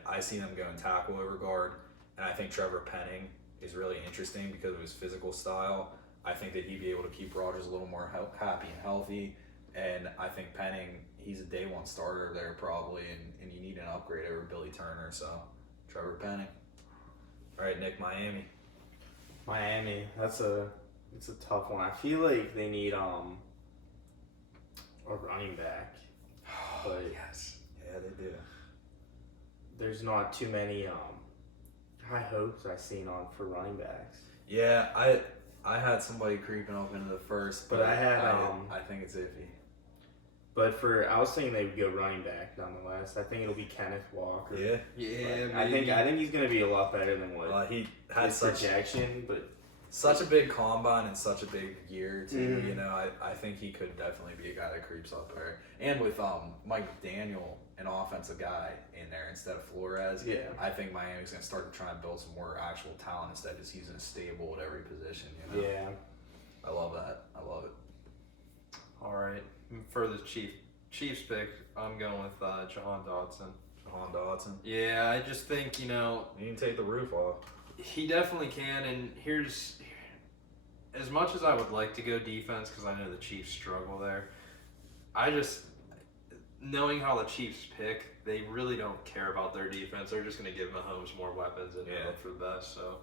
I see them going tackle over guard. And I think Trevor Penning is really interesting because of his physical style. I think that he'd be able to keep Rodgers a little more happy and healthy. And I think Penning, he's a day 1 starter there probably, and you need an upgrade over Billy Turner. So Trevor Penning. All right, Nick, Miami. Miami. It's a tough one. I feel like they need a running back, but Yes. Yeah, they do. there's not too many high hopes I've seen on for running backs. Yeah, I had somebody creeping up into the first, but I think it's iffy. But I was thinking they would go running back nonetheless. I think it'll be Kenneth Walker. Yeah. Yeah, But I think he's gonna be a lot better than what He had his projection, but such a big combine and such a big year too. Mhm. You know, I think he could definitely be a guy that creeps up there. And with Mike McDaniel, an offensive guy in there instead of Flores, Yeah. I think Miami's gonna start to try and build some more actual talent instead of just using a stable at every position. You know? yeah. I love that. I love it. All right. For the Chiefs pick, I'm going with Jahan Dotson. Jahan Dotson. Yeah, I just think, you know, You can take the roof off. he definitely can. And here's, as much as I would like to go defense, because I know the Chiefs struggle there, I just, knowing how the Chiefs pick, they really don't care about their defense. They're just going to give Mahomes more weapons and hope for the best. So,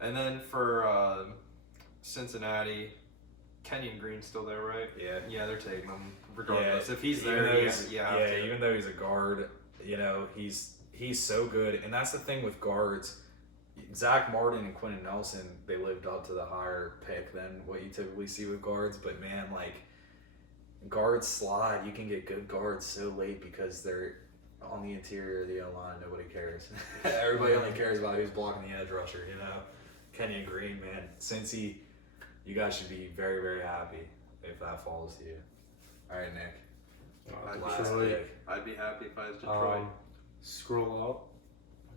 and then for Cincinnati, Kenyon Green's still there, right? Yeah. Yeah, they're taking him regardless. Yeah, If he's even there, though even even though he's a guard, you know, he's so good, and that's the thing with guards. Zach Martin and Quentin Nelson, they lived up to the higher pick than what you typically see with guards. But man, like guards slide, you can get good guards so late because they're on the interior of the O-line. Nobody cares. Everybody only cares about who's blocking the edge rusher. You know, Kenyon Green, man, Cincy. You guys should be very, very happy if that falls to you. All right, Nick. Last Detroit. pick. I'd be happy if I was Detroit. Scroll up.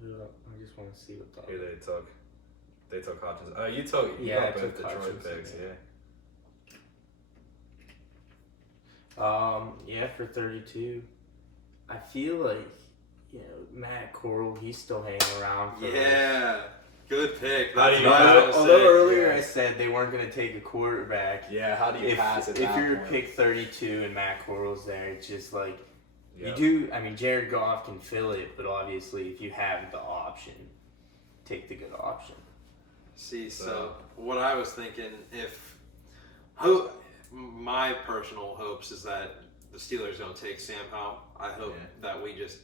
I just want to see what Who they took. They took Hutchins. Oh, you got I both took Detroit Hutchinson, picks, yeah. Yeah, for 32. I feel like, you know, Matt Corral, he's still hanging around for Yeah, good pick. How do That's you what I was pass? gonna Although say. earlier I said they weren't going to take a quarterback. Yeah, how do you pass it? If you're pick 32 and Matt Corral's there, it's just like, Yeah. you do, I mean, Jared Goff can fill it, but obviously if you have the option, take the good option. See, So- so what I was thinking, my personal hopes is that the Steelers don't take Sam Howell. I hope Yeah. that we just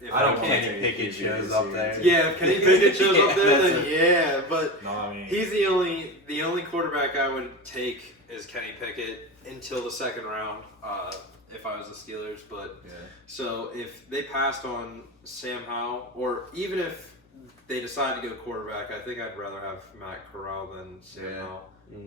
if I don't can't- think Kenny Pickett he's shows easy. up there. Yeah, if Kenny Pickett shows up there, That's then yeah. But No, I mean, he's the only quarterback I would take is Kenny Pickett until the second round. If I was the Steelers, but yeah. so if they passed on Sam Howell, or even if they decide to go quarterback, I think I'd rather have Matt Corral than Sam Yeah.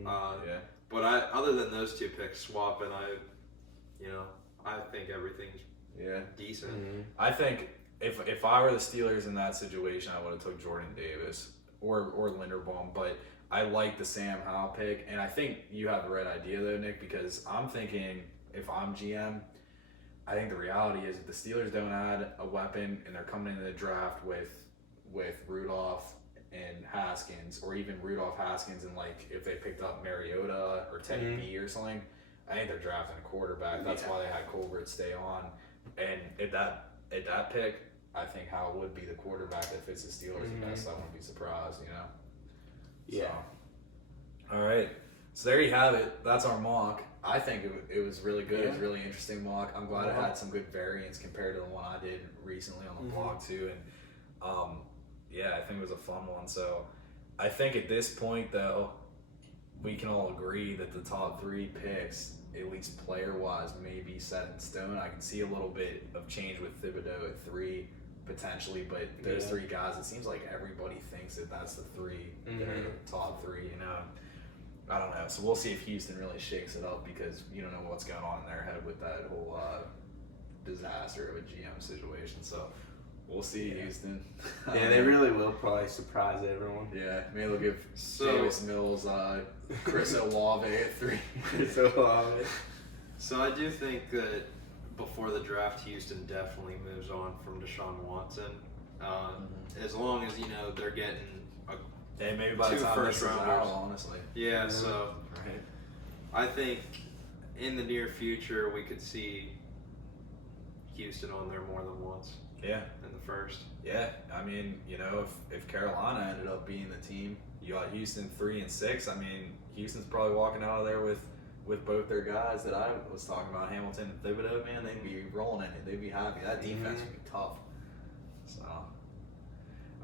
Howell. Yeah. But other than those two picks, swapping, I think everything's Yeah. decent. Mhm. I think if I were the Steelers in that situation, I would have took Jordan Davis or Linderbaum. But I like the Sam Howell pick, and I think you have the right idea though, Nick. Because I'm thinking if I'm GM, I think the reality is if the Steelers don't add a weapon and they're coming into the draft with Rudolph and Haskins, or even Rudolph, Haskins, and like if they picked up Mariota or Teddy B or something, I think they're drafting a quarterback. That's why they had Colbert stay on. And at that pick, I think Howell would be the quarterback that fits the Steelers the best. I wouldn't be surprised, Yeah. So, all right. So there you have it. That's our mock. I think it was really good. It was a really interesting mock. I'm glad it had some good variance compared to the one I did recently on the blog too. And yeah, I think it was a fun one. So I think at this point though, we can all agree that the top 3 picks, at least player-wise, may be set in stone. I can see a little bit of change with Thibodeau at 3 potentially, but those 3 guys, it seems like everybody thinks that that's the 3 that are the top 3. I don't know. So we'll see if Houston really shakes it up, because you don't know what's going on in their head with that whole disaster of a GM situation. So we'll see, Houston. Yeah, they really will probably surprise everyone. Yeah, maybe they'll give Davis Mills, Chris Olave at 3. So I do think that before the draft, Houston definitely moves on from Deshaun Watson. As long as they're getting Hey, maybe by the 2 time this is first-rounders. out, honestly. Yeah, so Right. I think in the near future we could see Houston on there more than once Yeah. in the first. Yeah, I mean, if Carolina ended up being the team, you got Houston 3 and 6. I mean, Houston's probably walking out of there with both their guys that I was talking about, Hamilton and Thibodeau. Man, they'd be rolling in it. They'd be happy. That defense would be tough. So,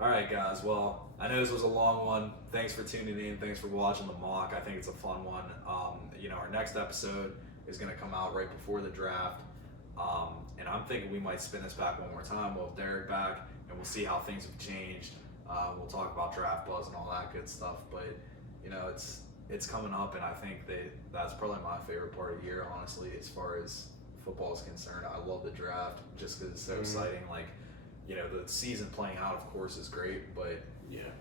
all right, guys. Well, I know this was a long one. Thanks for tuning in. Thanks for watching the mock. I think it's a fun one. Our next episode is going to come out right before the draft. And I'm thinking we might spin this back one more time. We'll have Derek back, and we'll see how things have changed. We'll talk about draft buzz and all that good stuff. But it's coming up, and I think that's probably my favorite part of the year, honestly, as far as football is concerned. I love the draft just because it's so exciting. Like, the season playing out, of course, is great, but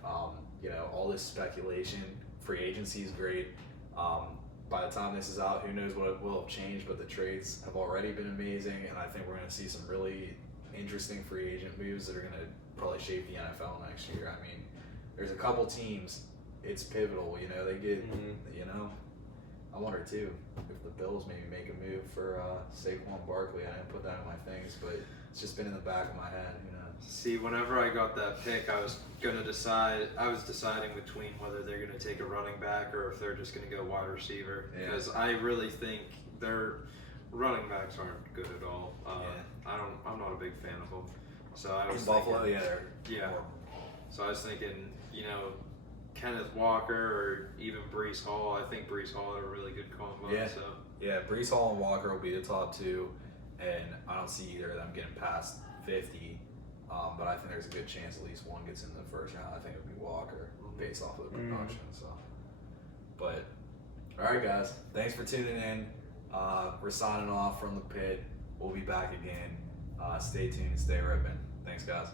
all this speculation, free agency is great. By the time this is out, who knows what will have changed, but the trades have already been amazing, and I think we're going to see some really interesting free agent moves that are going to probably shape the NFL next year. I mean, there's a couple teams, it's pivotal, they get, I wonder too, if the Bills maybe make a move for Saquon Barkley. I didn't put that in my things, but it's just been in the back of my head, See, whenever I got that pick, I was deciding between whether they're going to take a running back or if they're just going to go wide receiver. Yeah. Because I really think their running backs aren't good at all. I'm not a big fan of them. So I was Buffalo, thinking, yeah. So I was thinking, Kenneth Walker or even Breece Hall. I think Breece Hall had a really good combo. Yeah. So. Yeah, Breece Hall and Walker will be the top 2, and I don't see either of them getting past 50. But I think there's a good chance at least one gets in the first round. I think it would be Walker based off of the production. So, but all right, guys, thanks for tuning in. We're signing off from the pit. We'll be back again. Stay tuned and stay ripping. Thanks, guys.